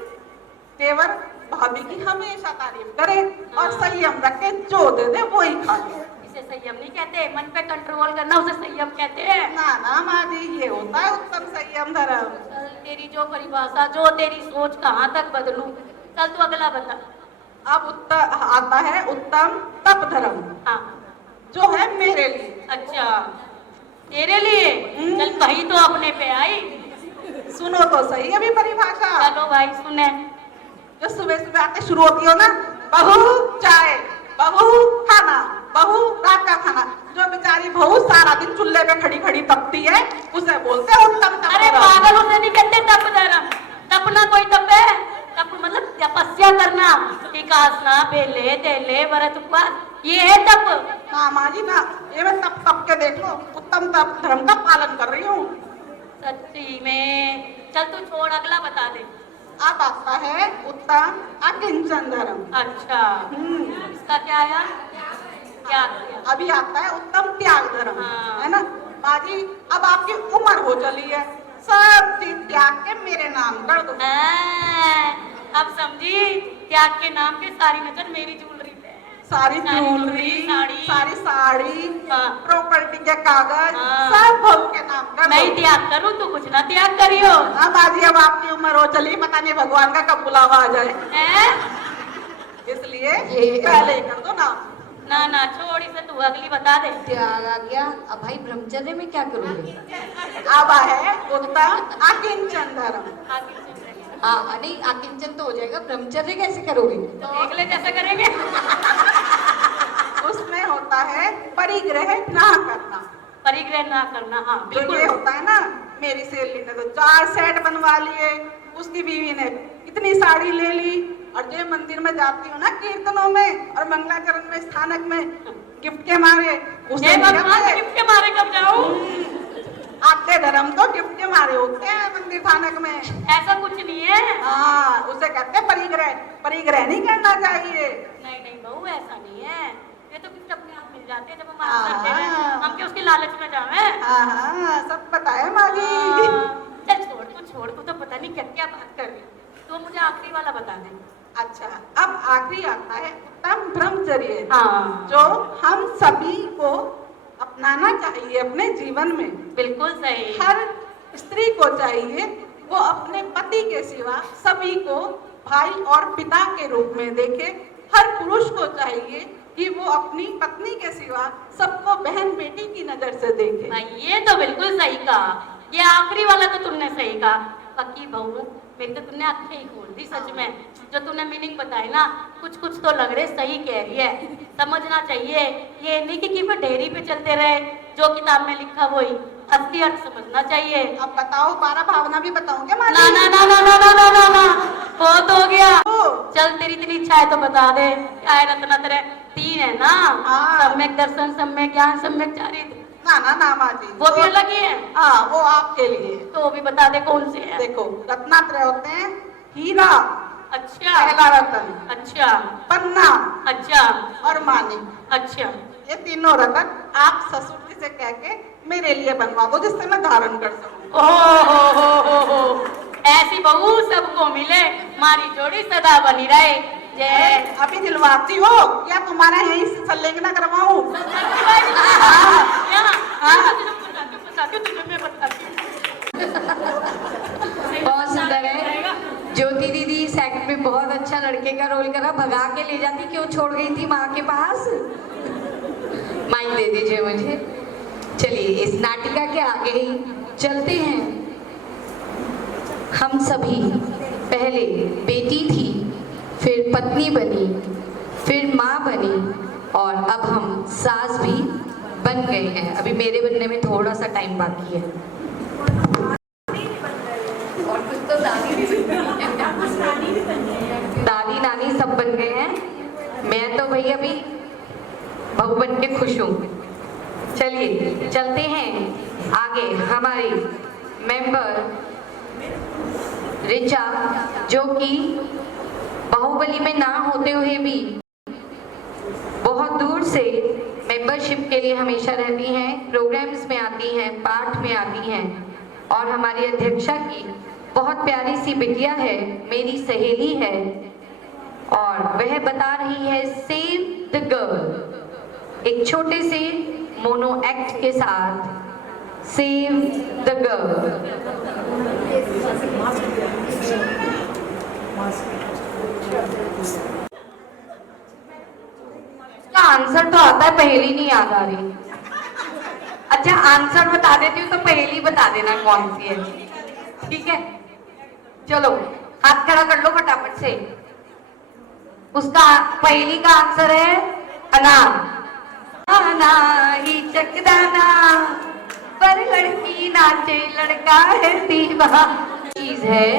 देवर भाभी की हमेशा तारीफ करे और संयम रखे, जो दे दे वो ही खा ले। इसे संयम नहीं कहते, मन पे कंट्रोल करना उसे संयम कहते हैं। ना ना माँ जी, ये होता है उत्तम संयम धर्म। चल तेरी जो परिभाषा, जो तेरी सोच कहाँ तक बदलूं। चल तू अगला बता। अब आता है उत्तम तप धर्म, हाँ। जो है मेरे लिए। अच्छा, तेरे लिए? चल कहीं तो अपने पे आई। सुनो तो सही अभी परिभाषा। चलो भाई सुने। जो सुबह सुबह आते शुरू होती हो ना, बहू चाय, बहू खाना, बहू रात का खाना, जो बेचारी बहू सारा दिन चूल्हे पे खड़ी खड़ी तपती है, उसे बोलते हैं उत्तम तप अरे धर्म। पागल, उसे नहीं कहते तप धर्म। तपना कोई तप है? तप मतलब तपस्या करना, टिकासना, बेले तेले व्रत उपवास, ये है तप। ना माँ जी ना, ये मैं तप तप के देख लो, उत्तम तप धर्म का पालन कर रही हूँ। सच्ची में? चल तू छोड़, अगला बता दे। अब आता है उत्तम अकिंचन धर्म। अच्छा, इसका क्या आया? क्या किया? अभी आता है उत्तम त्याग धर्म, हाँ। है ना। माँ जी अब आपकी उम्र हो चली है, सब चीज त्याग के मेरे नाम कर दो। अब समझी, त्याग के नाम पे सारी नजर मेरी ज्वेलरी पे है। सारी ज्वेलरी, सारी साड़ी, हाँ। प्रॉपर्टी के कागज, हाँ। सब बहू के नाम कर मैं दो। ही त्याग करूँ, तू कुछ ना त्याग करियो। हाँ बाजी, अब आपकी उम्र हो चली, पता नहीं भगवान का कब बुलावा आ जाए, हैं? इसलिए पहले ही कर दो ना। ना ना छोड़, इसे तू अगली बता दे। त्याग आ गया, अब भाई ब्रह्मचर्य में क्या करोगे? अब है उत्तम अकिंचन धर्म। हाँ नहीं, आकिंचन तो हो जाएगा, ब्रह्मचर्य कैसे करोगे? तो देख ले कैसे करेंगे। उसमें होता है परिग्रह ना करना। परिग्रह ना करना, हाँ जो बिल्कुल। ये होता है ना, मेरी सहेली ने तो 4 सेट बनवा लिए, उसकी बीवी ने इतनी साड़ी ले ली, और जो मंदिर में जाती हूँ ना कीर्तनों में और मंगलाचरण में स्थानक में, गिफ्ट के मारे उसे हे भगवान, गिफ्ट के मारे कब जाऊं? आते धर्म तो गिफ्ट के मारे होते हैं मंदिर स्थानक में। ऐसा कुछ नहीं है। हाँ, उसे कहते हैं परिग्रह। परिग्रह नहीं करना चाहिए। नहीं नहीं बहू, ऐसा नहीं है, ये तो गिफ्ट अपने आप मिल जाते हैं जब हम हाँ। आगे करते हैं, हम क्या उसके लालच में जावे? हाँ हाँ, सब पता है माँ जी। चल छोड़, तू तो पता नहीं क्या क्या बात कर रही है। तो मुझे आखिरी वाला बता दे। अच्छा, अब आखिरी आता है उत्तम ब्रह्मचर्य, हाँ। जो हम सभी को अपनाना चाहिए अपने जीवन में। बिल्कुल सही। हर स्त्री को चाहिए वो अपने पति के सिवा सभी को भाई और पिता के रूप में देखे। हर पुरुष को चाहिए कि वो अपनी पत्नी के सिवा सबको बहन बेटी की नजर से देखे। भाई ये तो बिल्कुल सही कहा, ये आखिरी वाला तो तुमने सही कहा। पक्की बहू, मेरी तो तुमने आंखें ही खोल दी सच में। जो तूने मीनिंग बताई ना, कुछ तो लग रहे सही कह रही है। समझना चाहिए, ये नहीं कि वो ढेरी पे चलते रहे, जो किताब में लिखा वही असली अर्थ समझना चाहिए। अब बताओ 12 भावना भी बताऊं क्या माली? ना ना ना ना ना ना ना ना ना बहुत हो गया। चल तेरी इतनी इच्छा है तो बता दे। क्या है रत्ना तेरे 3 है ना? हाँ। सम्यक दर्शन, सम्यक ज्ञान, सम्यक चारित्र। ना ना ना माजी, वो भी अलग ही है। हाँ वो आपके लिए। तो वो भी बता दे कौन से है। देखो रत्नात्रय होते हैं हीरा, अच्छा पहला रतन, अच्छा पन्ना अच्छा और मानिक। अच्छा ये तीनों रतन आप ससुर जी से कह के मेरे लिए बनवा दो, जिससे मैं धारण कर सकूं। हो ऐसी बहू सबको मिले, मारी जोड़ी सदा बनी रहे। जय। अभी दिलवाती हो या तुम्हारा यहीं से संलग्न करवाऊं? बहुत सुंदर है। ज्योति दीदी इस एक्ट में बहुत अच्छा लड़के का रोल करा। भगा के ले जाती, क्यों छोड़ गई थी माँ के पास? माइक दे दीजिए मुझे। चलिए इस नाटिका के आगे ही चलते हैं। हम सभी पहले बेटी थी, फिर पत्नी बनी, फिर माँ बनी और अब हम सास भी बन गए हैं। अभी मेरे बनने में थोड़ा सा टाइम बाकी है और कुछ तो दादी भी बन गई है। दादी नानी सब बन गए हैं। मैं तो भाई अभी बहू बन के खुश हूँ। चलिए चलते हैं आगे। हमारी मेंबर रिचा, जो कि बाहुबली में ना होते हुए भी बहुत दूर से मेंबरशिप के लिए हमेशा रहती हैं, प्रोग्राम्स में आती हैं, पाठ में आती हैं। और हमारी अध्यक्षा की बहुत प्यारी सी बिटिया है, मेरी सहेली है, और वह बता रही है सेव द गर्ल एक छोटे से मोनो एक्ट के साथ। Save the girl. इसका आंसर तो आता है, पहेली नहीं याद आ रही। अच्छा आंसर बता देती हूँ तो पहेली बता देना कौन सी है, ठीक है? चलो हाथ खड़ा कर लो फटाफट से। उसका पहेली का आंसर है अनार। आना ही चकदाना पर लड़की नाचे लड़का है दीवाना। चीज है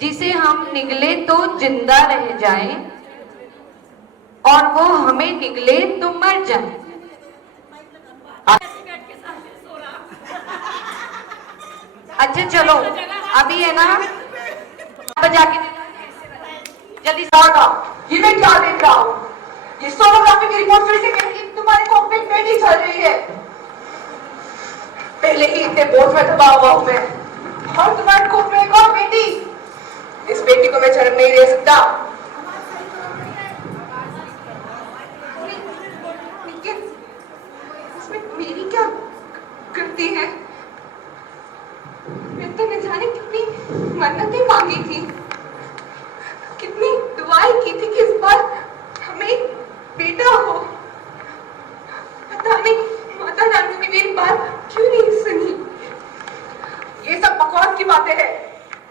जिसे हम निगले तो जिंदा रह जाएं और वो हमें निगले तो मर जाए। अच्छा चलो अभी है ना, बजा के जल्दी ये मैं क्या देख रहा हूँ? ये सोनोग्राफी की रिपोर्ट फिर से कहती है तुम्हारे कॉकपिट में नहीं चल रही है। पहले ही इतने बोझ में दबा हुआ हूँ मैं, और तुम्हारे कोप में एक और बेटी। इस बेटी को मैं जन्म नहीं दे सकता। लेकिन इसमें मेरी क्या गलती है? मैं तो न जाने कितनी मन्नतें मांगी थी, कितनी दुआएं की थी कि इस बार हमें बेटा हो। पता नहीं माता रानी ने मेरी बात क्यों नहीं सुनी। ये सब बकवास की बातें हैं,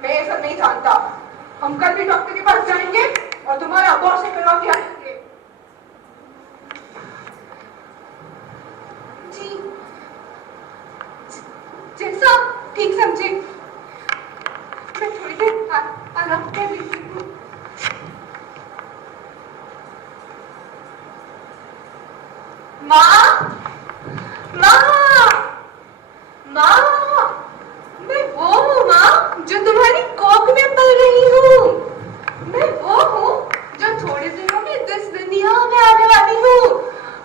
मैं ये सब नहीं जानता। हम कल भी डॉक्टर के पास जाएंगे और तुम्हारा अबॉर्शन करवा के आएंगे। जी जैसा ठीक समझे। मैं थोड़ी देर आराम कर लेती हूँ। माँ, माँ, माँ, मैं वो हूँ माँ जो तुम्हारी कोख में पल रही हूँ। मैं वो हूँ जो थोड़े दिनों में इस दुनिया में आने वाली हूँ।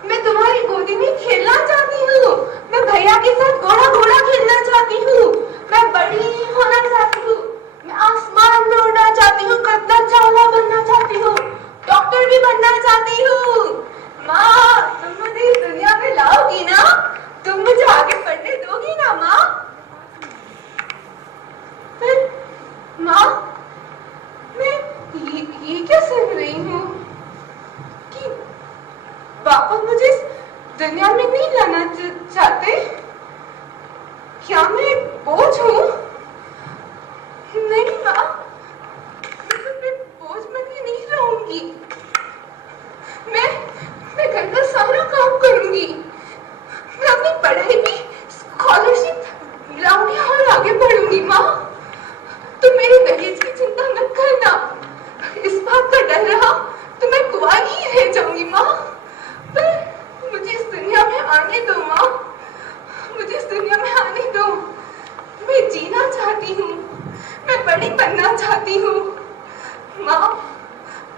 मैं तुम्हारी गोदी में खेलना चाहती हूँ। मैं भैया के साथ घोड़ा घोड़ा खेलना चाहती हूँ। मैं बड़ी बनना चाहती हूँ। माँ,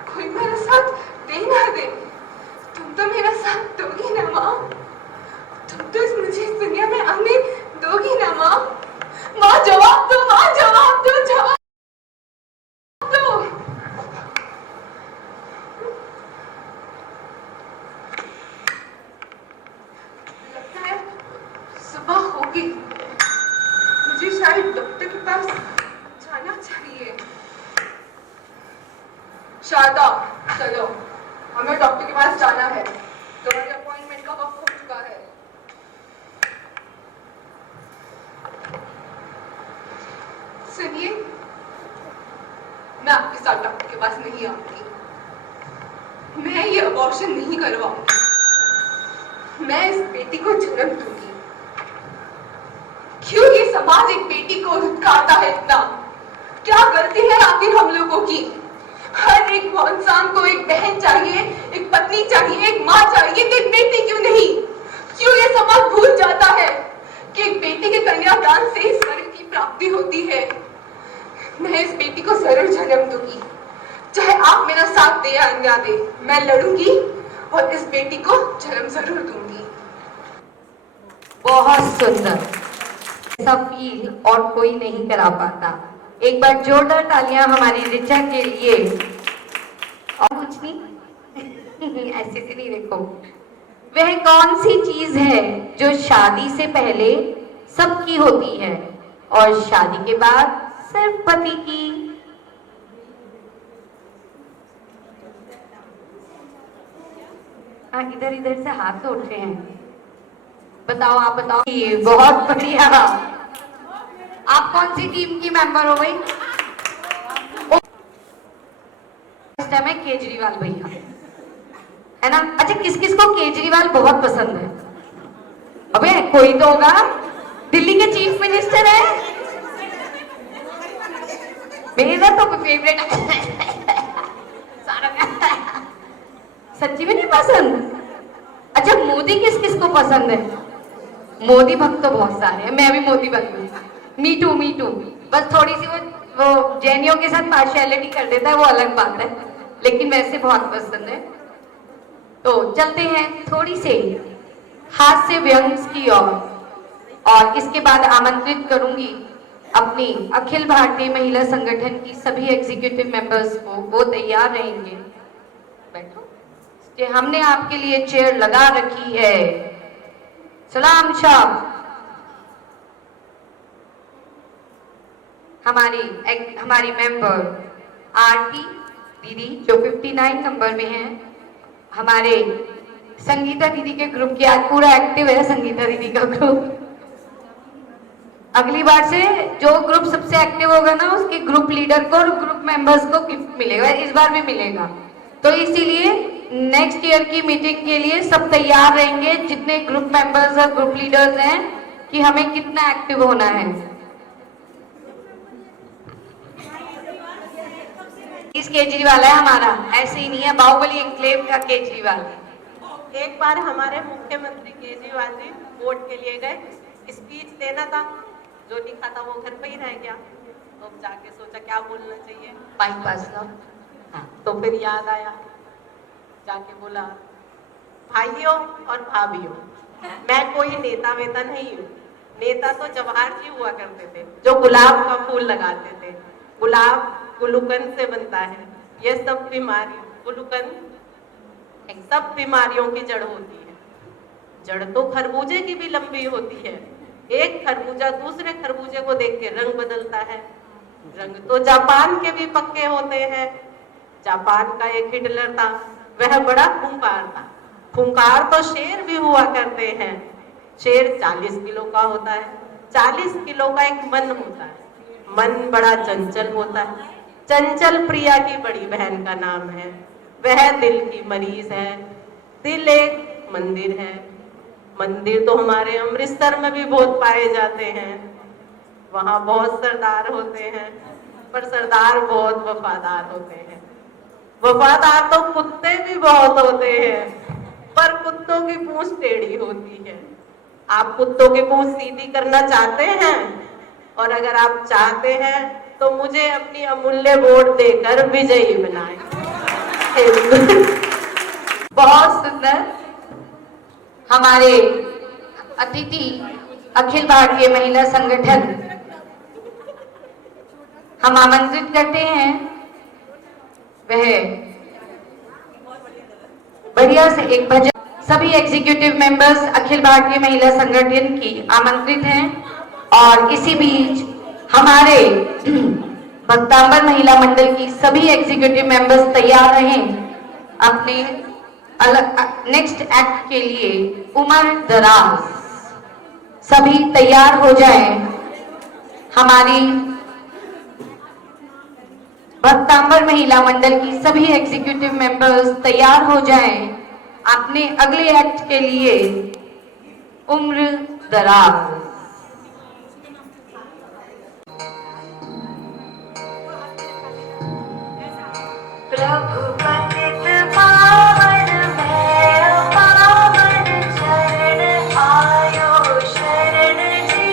कोई मेरा साथ दे ना दे, तुम तो मेरा साथ दोगी ना माँ? तुम तो मुझे इस दुनिया में आने दोगी ना माँ? माँ जवाब दो, माँ जवाब दो, जवाब दो। लगता है सुबह होगी, मुझे शायद डॉक्टर के पास जाना चाहिए। शारदा, चलो, हमें डॉक्टर के पास जाना है, तुम्हारे अपॉइंटमेंट का वक्त हो चुका है। सुनिए, मैं आपके साथ डॉक्टर के पास नहीं आऊंगी, मैं ये अबॉर्शन नहीं करवाऊंगी, मैं इस बेटी को जन्म दूंगी। क्यों ये समाज एक बेटी को धुतकारता है इतना? क्या गलती है आखिर हम लोगों की? हर एक इंसान को एक बहन चाहिए, एक पत्नी चाहिए, एक माँ चाहिए, तो एक बेटी क्यों नहीं? क्यों ये समाज भूल जाता है कि एक बेटी के कन्यादान से ही स्वर्ग की प्राप्ति होती है? मैं इस बेटी को जरूर जन्म दूंगी, चाहे आप मेरा साथ दे या ना दे, मैं लड़ूंगी और इस बेटी को जन्म जरूर दूंगी। बहुत सुंदर, ऐसा फील और कोई नहीं करा पाता। एक बार जोरदार तालियां हमारी ऋचा के लिए। और कुछ नहीं ऐसे से नहीं, देखो वह कौन सी चीज है जो शादी से पहले सबकी होती है और शादी के बाद सिर्फ पति की? इधर इधर से हाथ उठ रहे हैं, बताओ, आप बताओ। बहुत बढ़िया। आप कौन सी टीम की मेंबर हो भाई? इस टाइम है केजरीवाल भैया, है ना? अच्छा, किस किस को केजरीवाल बहुत पसंद है? अबे कोई तो होगा, दिल्ली के चीफ मिनिस्टर है, मेरा तो फेवरेट सच्ची में नहीं पसंद? अच्छा, मोदी किस किस को पसंद है? मोदी भक्त तो बहुत सारे हैं, मैं भी मोदी भक्त हूँ। Me too, me too. बस थोड़ी सी वो जैनियों के साथ पार्शियलिटी कर देता है, वो अलग बात है, लेकिन वैसे बहुत पसंद है। तो चलते हैं थोड़ी से हास्य व्यंग की ओर, और इसके बाद आमंत्रित करूंगी अपनी अखिल भारतीय महिला संगठन की सभी एग्जीक्यूटिव मेंबर्स को। वो तैयार रहेंगे, बैठो, हमने आपके लिए चेयर लगा रखी है। सलाम शाह। हमारी मेंबर आरती दीदी जो 59 नंबर में है, हमारे संगीता दीदी के ग्रुप की, आज पूरा एक्टिव है संगीता दीदी का ग्रुप। अगली बार से जो ग्रुप सबसे एक्टिव होगा ना, उसके ग्रुप लीडर को और ग्रुप मेंबर्स को गिफ्ट मिलेगा, इस बार भी मिलेगा। तो इसीलिए नेक्स्ट ईयर की मीटिंग के लिए सब तैयार रहेंगे, जितने ग्रुप मेंबर्स और ग्रुप लीडर्स हैं, कि हमें कितना एक्टिव होना है। इस केजरीवाल है हमारा, ऐसे ही नहीं है, बाहुबली एन्क्लेव का केजरीवाल। एक बार हमारे मुख्यमंत्री केजरीवाल जी वोट के लिए गए, स्पीच देना था, जो लिखा था वो घर पे ही रह गया। तो जाके सोचा क्या बोलना चाहिए, बाईपास ना, हाँ, तो फिर याद आया, जाके बोला, भाइयों और भाभीयों, मैं कोई नेता वेता नहीं हूँ। नेता तो जवाहर जी हुआ करते थे, जो गुलाब का फूल लगाते थे। गुलाब गुलूकन से बनता है, ये सब बीमारी, गुलूकन सब बीमारियों की जड़ होती है। जड़ तो खरबूजे की भी लंबी होती है। एक खरबूजा दूसरे खरबूजे को देख के रंग बदलता है। रंग तो जापान के भी पक्के होते हैं। जापान का एक हिटलर था, वह बड़ा खूंखार था। खूंखार तो शेर भी हुआ करते हैं। शेर 40 किलो का होता है। 40 किलो का एक मन होता है। मन बड़ा चंचल होता है। चंचल प्रिया की बड़ी बहन का नाम है। वह दिल की मरीज है। दिल एक मंदिर है। मंदिर तो हमारे अमृतसर में भी बहुत पाए जाते हैं। वहाँ बहुत सरदार होते हैं, पर सरदार बहुत वफादार होते हैं। वफादार तो कुत्ते भी बहुत होते हैं, पर कुत्तों की पूंछ टेढ़ी होती है। आप कुत्तों की पूंछ सीधी करना चाहते हैं, और अगर आप चाहते हैं तो मुझे अपनी अमूल्य वोट देकर विजयी बनाए। बहुत सुंदर। हमारे अतिथि अखिल भारतीय महिला संगठन हम आमंत्रित करते हैं, वह बढ़िया से एक भजन। सभी एग्जीक्यूटिव मेंबर्स अखिल भारतीय महिला संगठन की आमंत्रित हैं और इसी बीच हमारे भक्तांबर महिला मंडल की सभी एग्जीक्यूटिव मेंबर्स तैयार रहें अपने नेक्स्ट एक्ट के लिए। उम्र दराज, सभी तैयार हो जाएं। हमारी भक्तांबर महिला मंडल की सभी एग्जीक्यूटिव मेंबर्स तैयार हो जाएं अपने अगले एक्ट के लिए। उम्र दराज। प्रभु पतित पावन मैं पावन चरण आयो शरण जी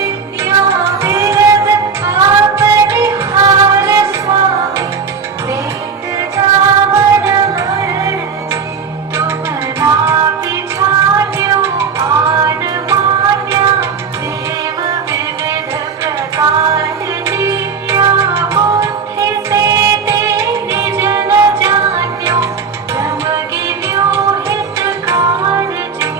यो विरद आपने हार स्वामी वेद जावन मरण जी तुम नाम छान्यो आन मान्या देव विविध प्रकार दिया बुद्धि से निज न जान्यो ब्रह्म गिन्यो हितकार जी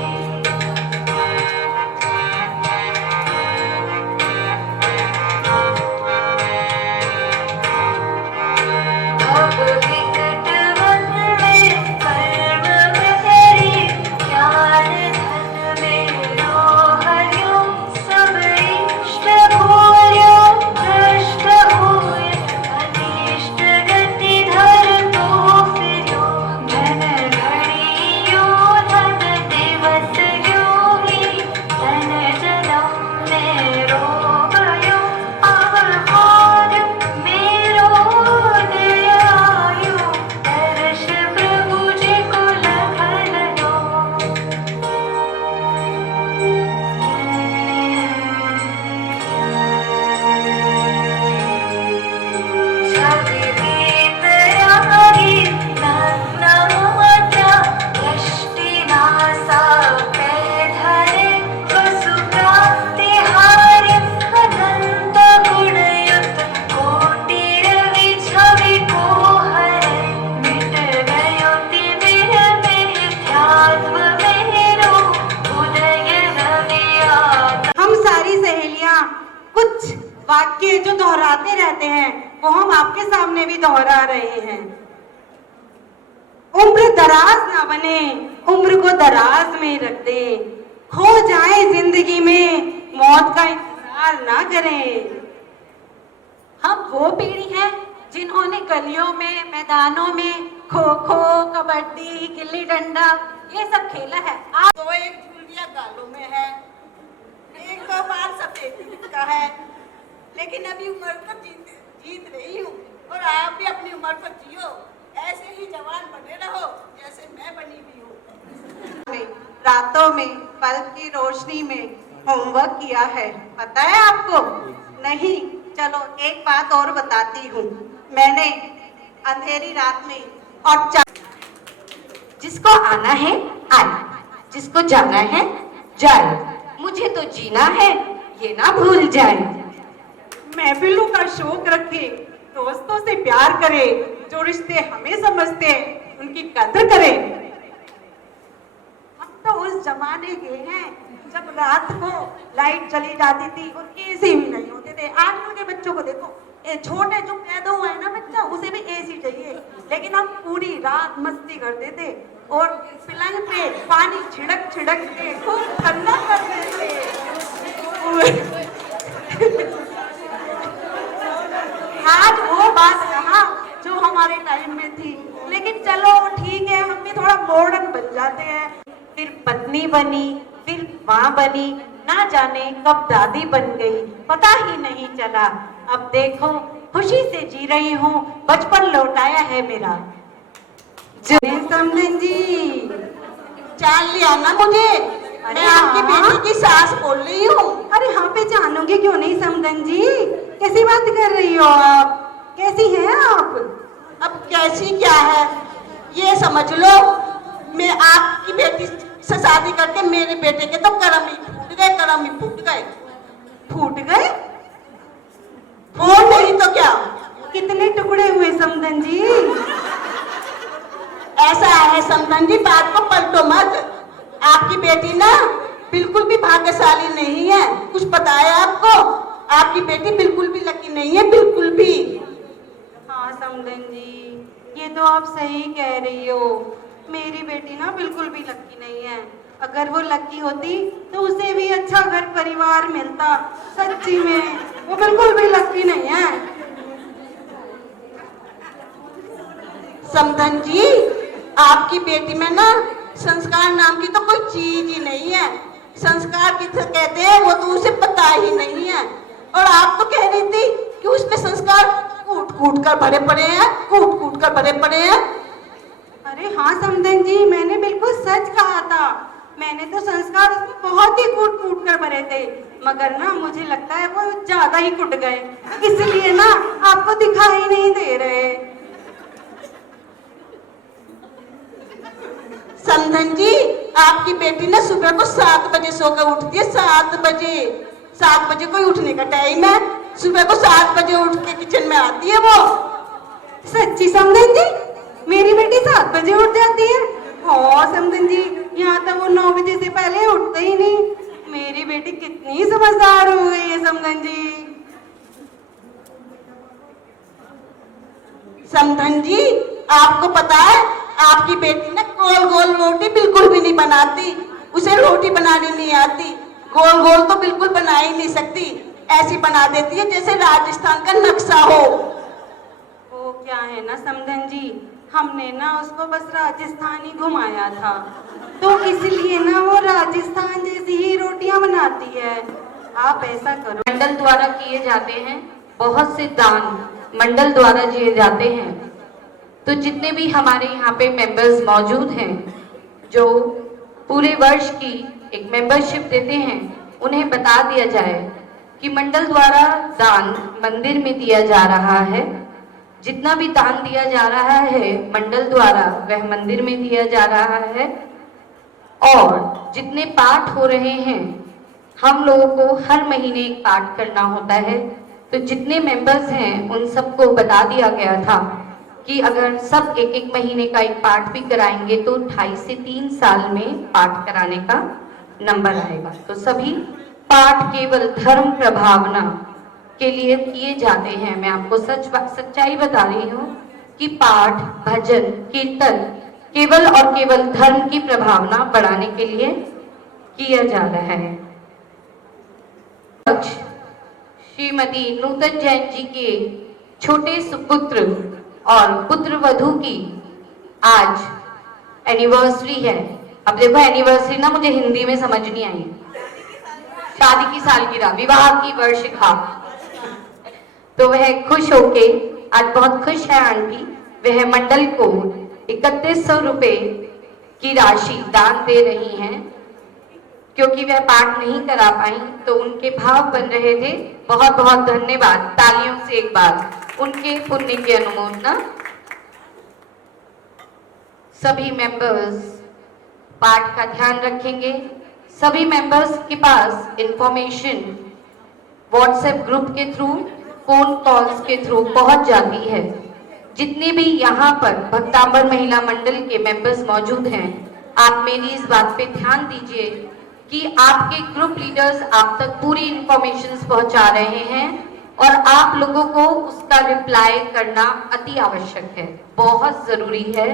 भव विकट वन में कर्म बहरी ज्ञान धन में हरियो सब इष्ट भूल्यो भ्रष्ट हुए अनिष्ट गति धर तो फिरो धन घड़ियो धन दिवस योगी धन जनम मेरो भयो अवभार मेरो दयायो दर्श प्रभु जी को लखनो छवि दीन यारी नन्ना मात्रा दृष्टि नासा पे धरे वसु क्रांति हारे अनंत गुणयुत कोटि रवि छवि को हरे मिट गयो तिमिर मिथ्यात्व मेरो उदय रवि आता। हम सारी सहेलियां कुछ वाक्य जो दोहराते रहते हैं वो हम आपके सामने भी दोहरा रहे हैं। उम्र दराज ना बने, उम्र को दराज में रख दे, खो जाए जिंदगी में मौत का इंतजार ना करें। हम वो पीढ़ी है जिन्होंने गलियों में, मैदानों में खो खो, कबड्डी, गिल्ली डंडा ये सब खेला है। आज तो एक झुलिया गालों में है, एक दो बार सफेद का है, लेकिन अभी उम्र पर जीत रही हूँ और आप भी अपनी उम्र पर जियो, ऐसे ही जवान बने रहो जैसे मैं बनी हुई हूँ। रातों में बल्ब की रोशनी में होमवर्क किया है, पता है आपको? नहीं, चलो एक बात और बताती हूँ। मैंने अंधेरी रात में और जिसको आना है आए, जिसको जाना है जाए, मुझे तो जीना है ये ना भूल जाए। महफिलों का शौक रखे, दोस्तों से प्यार करे, जो रिश्ते हमें समझते हैं उनकी कदर करें। हम तो उस जमाने के हैं जब रात को लाइट चली जाती थी और एसी भी नहीं होते थे। आजकल के बच्चों को देखो, ये छोटे जो पैदा हुआ है ना बच्चा, उसे भी एसी चाहिए, लेकिन हम पूरी रात मस्ती करते थे और पलंग पे पानी छिड़क छिड़क के खूब ठंडा करते थे। आज वो बात कहाँ जो हमारे टाइम में थी, लेकिन चलो ठीक है, हम भी थोड़ा मॉडर्न बन जाते हैं। फिर पत्नी बनी, फिर माँ बनी, ना जाने कब दादी बन गई, पता ही नहीं चला। अब देखो खुशी से जी रही हूँ, बचपन लौटाया है मेरा। समझन जी, चाल लिया ना मुझे, मैं आपकी बेटी की सास बोल रही हूँ। अरे हाँ, पहचानोगे क्यों नहीं समधन जी? कैसी बात कर रही हो आप? कैसी हैं आप? अब कैसी क्या है ये समझ लो। मैं आपकी बेटी से शादी करके मेरे बेटे के तो करम ही फूट गए, करम ही फूट गए। फूट गए? फूट नहीं तो क्या। कितने टुकड़े हुए समधन जी? ऐसा है समधन जी, बात को पलटो मत। आपकी बेटी ना बिल्कुल भी भाग्यशाली नहीं है। कुछ पता है आपको? आपकी बेटी बिल्कुल भी लकी नहीं है, बिल्कुल भी। हाँ समधन जी, ये तो आप सही कह रही हो। मेरी बेटी ना बिल्कुल भी लकी नहीं है। अगर वो लकी होती तो उसे भी अच्छा घर परिवार मिलता। सच्ची में वो बिल्कुल भी लकी नहीं है। समधन जी, आपकी बेटी में ना संस्कार नाम की तो कोई चीज ही नहीं है। संस्कार किसे कहते हैं वो तो उसे पता ही नहीं है। और आप तो कह रही थी कि उसमें संस्कार कूट कूट कर भरे पड़े हैं, कूट कूट कर भरे पड़े हैं। अरे हाँ समधन जी, मैंने बिल्कुल सच कहा था। मैंने तो संस्कार उसमें बहुत ही कूट कूट कर भरे थे, मगर ना मुझे लगता है वो ज्यादा ही कुट गए, इसलिए ना आपको दिखाई नहीं दे रहे। समधन जी, आपकी बेटी ना सुबह को 7 बजे सोकर उठती है। 7 बजे, 7 बजे कोई उठने का टाइम है? सुबह को 7 बजे उठ के किचन में आती है वो। सच्ची समधन जी, मेरी बेटी 7 बजे उठ जाती है। हाँ समधन जी, यहाँ तक वो 9 बजे से पहले उठते ही नहीं। मेरी बेटी कितनी समझदार हो गई है समधन जी। समधन जी, आपको पता है आपकी बेटी ना गोल गोल रोटी बिल्कुल भी नहीं बनाती। उसे रोटी बनानी नहीं आती। गोल गोल तो बिल्कुल बना ही नहीं सकती। ऐसी बना देती है जैसे राजस्थान का नक्शा हो। वो क्या है ना समधन जी, हमने ना उसको बस राजस्थान ही घुमाया था, तो इसलिए ना वो राजस्थान जैसी ही रोटियां बनाती है। आप ऐसा करो, मंडल द्वारा किए जाते हैं बहुत से दान, मंडल द्वारा किए जाते हैं। तो जितने भी हमारे यहाँ पे मेंबर्स मौजूद हैं जो पूरे वर्ष की एक मेंबरशिप देते हैं, उन्हें बता दिया जाए कि मंडल द्वारा दान मंदिर में दिया जा रहा है। जितना भी दान दिया जा रहा है मंडल द्वारा वह मंदिर में दिया जा रहा है। और जितने पाठ हो रहे हैं, हम लोगों को हर महीने एक पाठ करना होता है। तो जितने मेंबर्स हैं उन सबको बता दिया गया था कि अगर सब एक एक महीने का एक पाठ भी कराएंगे तो 2.5 से 3 साल में पाठ कराने का नंबर आएगा। तो सभी पाठ केवल धर्म प्रभावना के लिए किए जाते हैं। मैं आपको सच्चाई बता रही हूँ कि पाठ, भजन, कीर्तन केवल और केवल धर्म की प्रभावना बढ़ाने के लिए किया जा रहा है। श्रीमती नूतन जैन जी के छोटे सुपुत्र और पुत्र वधू की आज एनिवर्सरी है। अब देखो एनिवर्सरी ना मुझे हिंदी में समझ नहीं आई, शादी की सालगिरह, विवाह की वर्षगांठ। तो वह खुश होके आज बहुत खुश है आंटी। वह मंडल को 3100 रुपए की राशि दान दे रही हैं, क्योंकि वह पाठ नहीं करा पाई तो उनके भाव बन रहे थे। बहुत बहुत धन्यवाद, तालियों से एक बार उनके पुण्य की अनुमोदना। सभी मेंबर्स पाठ का ध्यान रखेंगे। सभी मेंबर्स के पास इंफॉर्मेशन व्हाट्सएप ग्रुप के थ्रू, फोन कॉल्स के थ्रू पहुंच जाती है। जितने भी यहाँ पर भक्तांबर महिला मंडल के मेंबर्स मौजूद हैं, आप मेरी इस बात पे ध्यान दीजिए कि आपके ग्रुप लीडर्स आप तक पूरी इंफॉर्मेशन पहुंचा रहे हैं और आप लोगों को उसका रिप्लाई करना अति आवश्यक है, बहुत जरूरी है।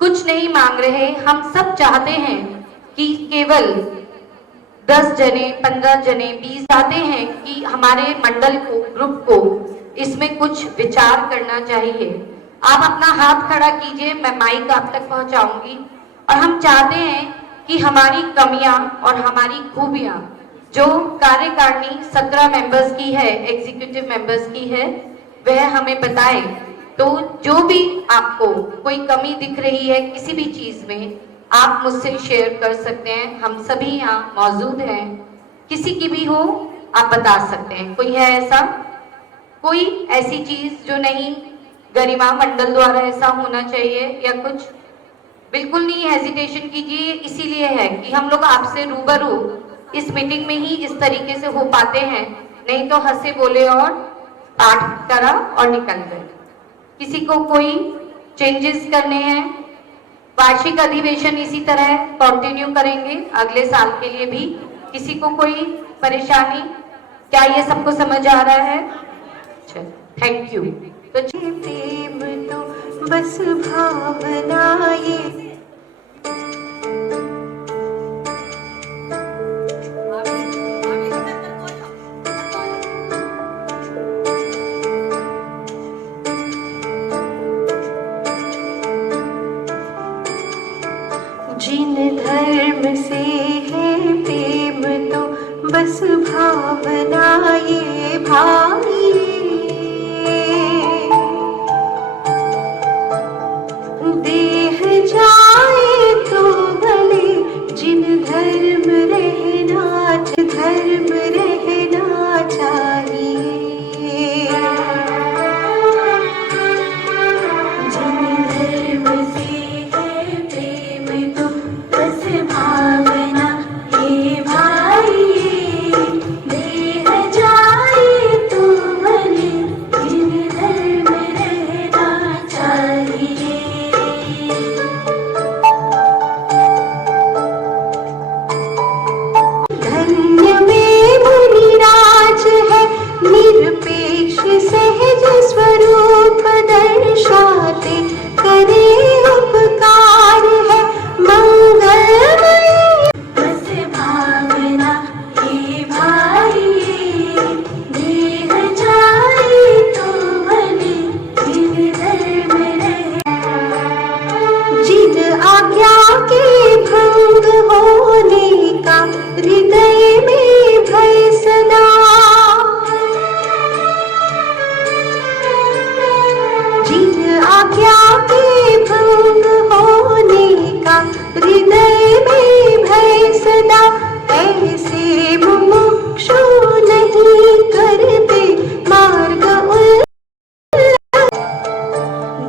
कुछ नहीं मांग रहे, हम सब चाहते हैं कि केवल 10 जने, 15 जने, 20 चाहते हैं कि हमारे मंडल को, ग्रुप को इसमें कुछ विचार करना चाहिए। आप अपना हाथ खड़ा कीजिए, मैं माइक आप तक पहुंचाऊंगी। और हम चाहते हैं कि हमारी कमियां और हमारी खूबियां जो कार्यकारिणी 17 मेंबर्स की है, एग्जीक्यूटिव मेंबर्स की है, वह हमें बताएं। तो जो भी आपको कोई कमी दिख रही है किसी भी चीज में, आप मुझसे शेयर कर सकते हैं। हम सभी यहाँ मौजूद हैं, किसी की भी हो आप बता सकते हैं। कोई है ऐसा, कोई ऐसी चीज जो नहीं, गरिमा मंडल द्वारा ऐसा होना चाहिए या कुछ? बिल्कुल नहीं हेजिटेशन कीजिए, इसीलिए है कि हम लोग आपसे रूबरू इस मीटिंग में ही इस तरीके से हो पाते हैं, नहीं तो हंसे बोले और पाठ करा और निकल गए। किसी को कोई चेंजेस करने हैं? वार्षिक अधिवेशन इसी तरह कंटिन्यू करेंगे अगले साल के लिए भी। किसी को कोई परेशानी? क्या ये सबको समझ आ रहा है? अच्छा, थैंक यू। तो प्रेम तो बस भावना ये जिन धर्म से है प्रेम तो बस भावना ये भाई, देह जाए तो भले जिन धर्म रहना चाहिए। जिन धर्म से है प्रेम तो बस भावना ये भाई, देह जाए तो भले जिन धर्म रहना चाहिए। धन्य में मुनिराज है निरपेक्ष सहज स्वरूप दर्शाते, करे उपकार है मंगलमय बस भावना ये भाई, देह जाए तो भले जिन धर्म रहे। जिन आज्ञा के भंग होने का हृदय में भय सदा, जिन आज्ञा के भंग होने का हृदय में भय सदा, ऐसे मुमुक्षु नहीं करते मार्ग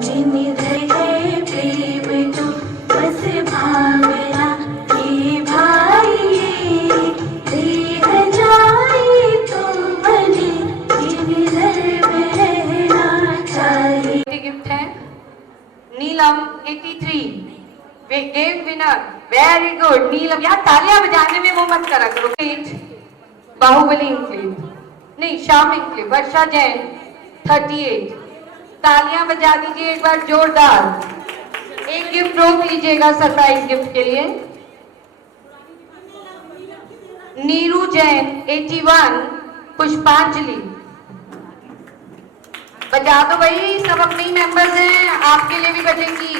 जिन है प्रेम तो बस भावना ये भाई, देह जाए तो भले जिन धर्म रहना चाहिए। गिफ्ट है नीलम 83 गेम विनर। वेरी गुड नीलम, यार तालियां बजाने में वो मत करा करो। बाहुबली इंक्लेव नहीं, श्याम इंक्लेव। वर्षा जैन 38, तालियां बजा दीजिए एक बार जोरदार। एक गिफ्ट रोक लीजिएगा सरप्राइज गिफ्ट के लिए। नीरू जैन 81, पुष्पांजलि बजा दो भाई, सब अपने ही मेंबर्स हैं, आपके लिए भी बजेगी।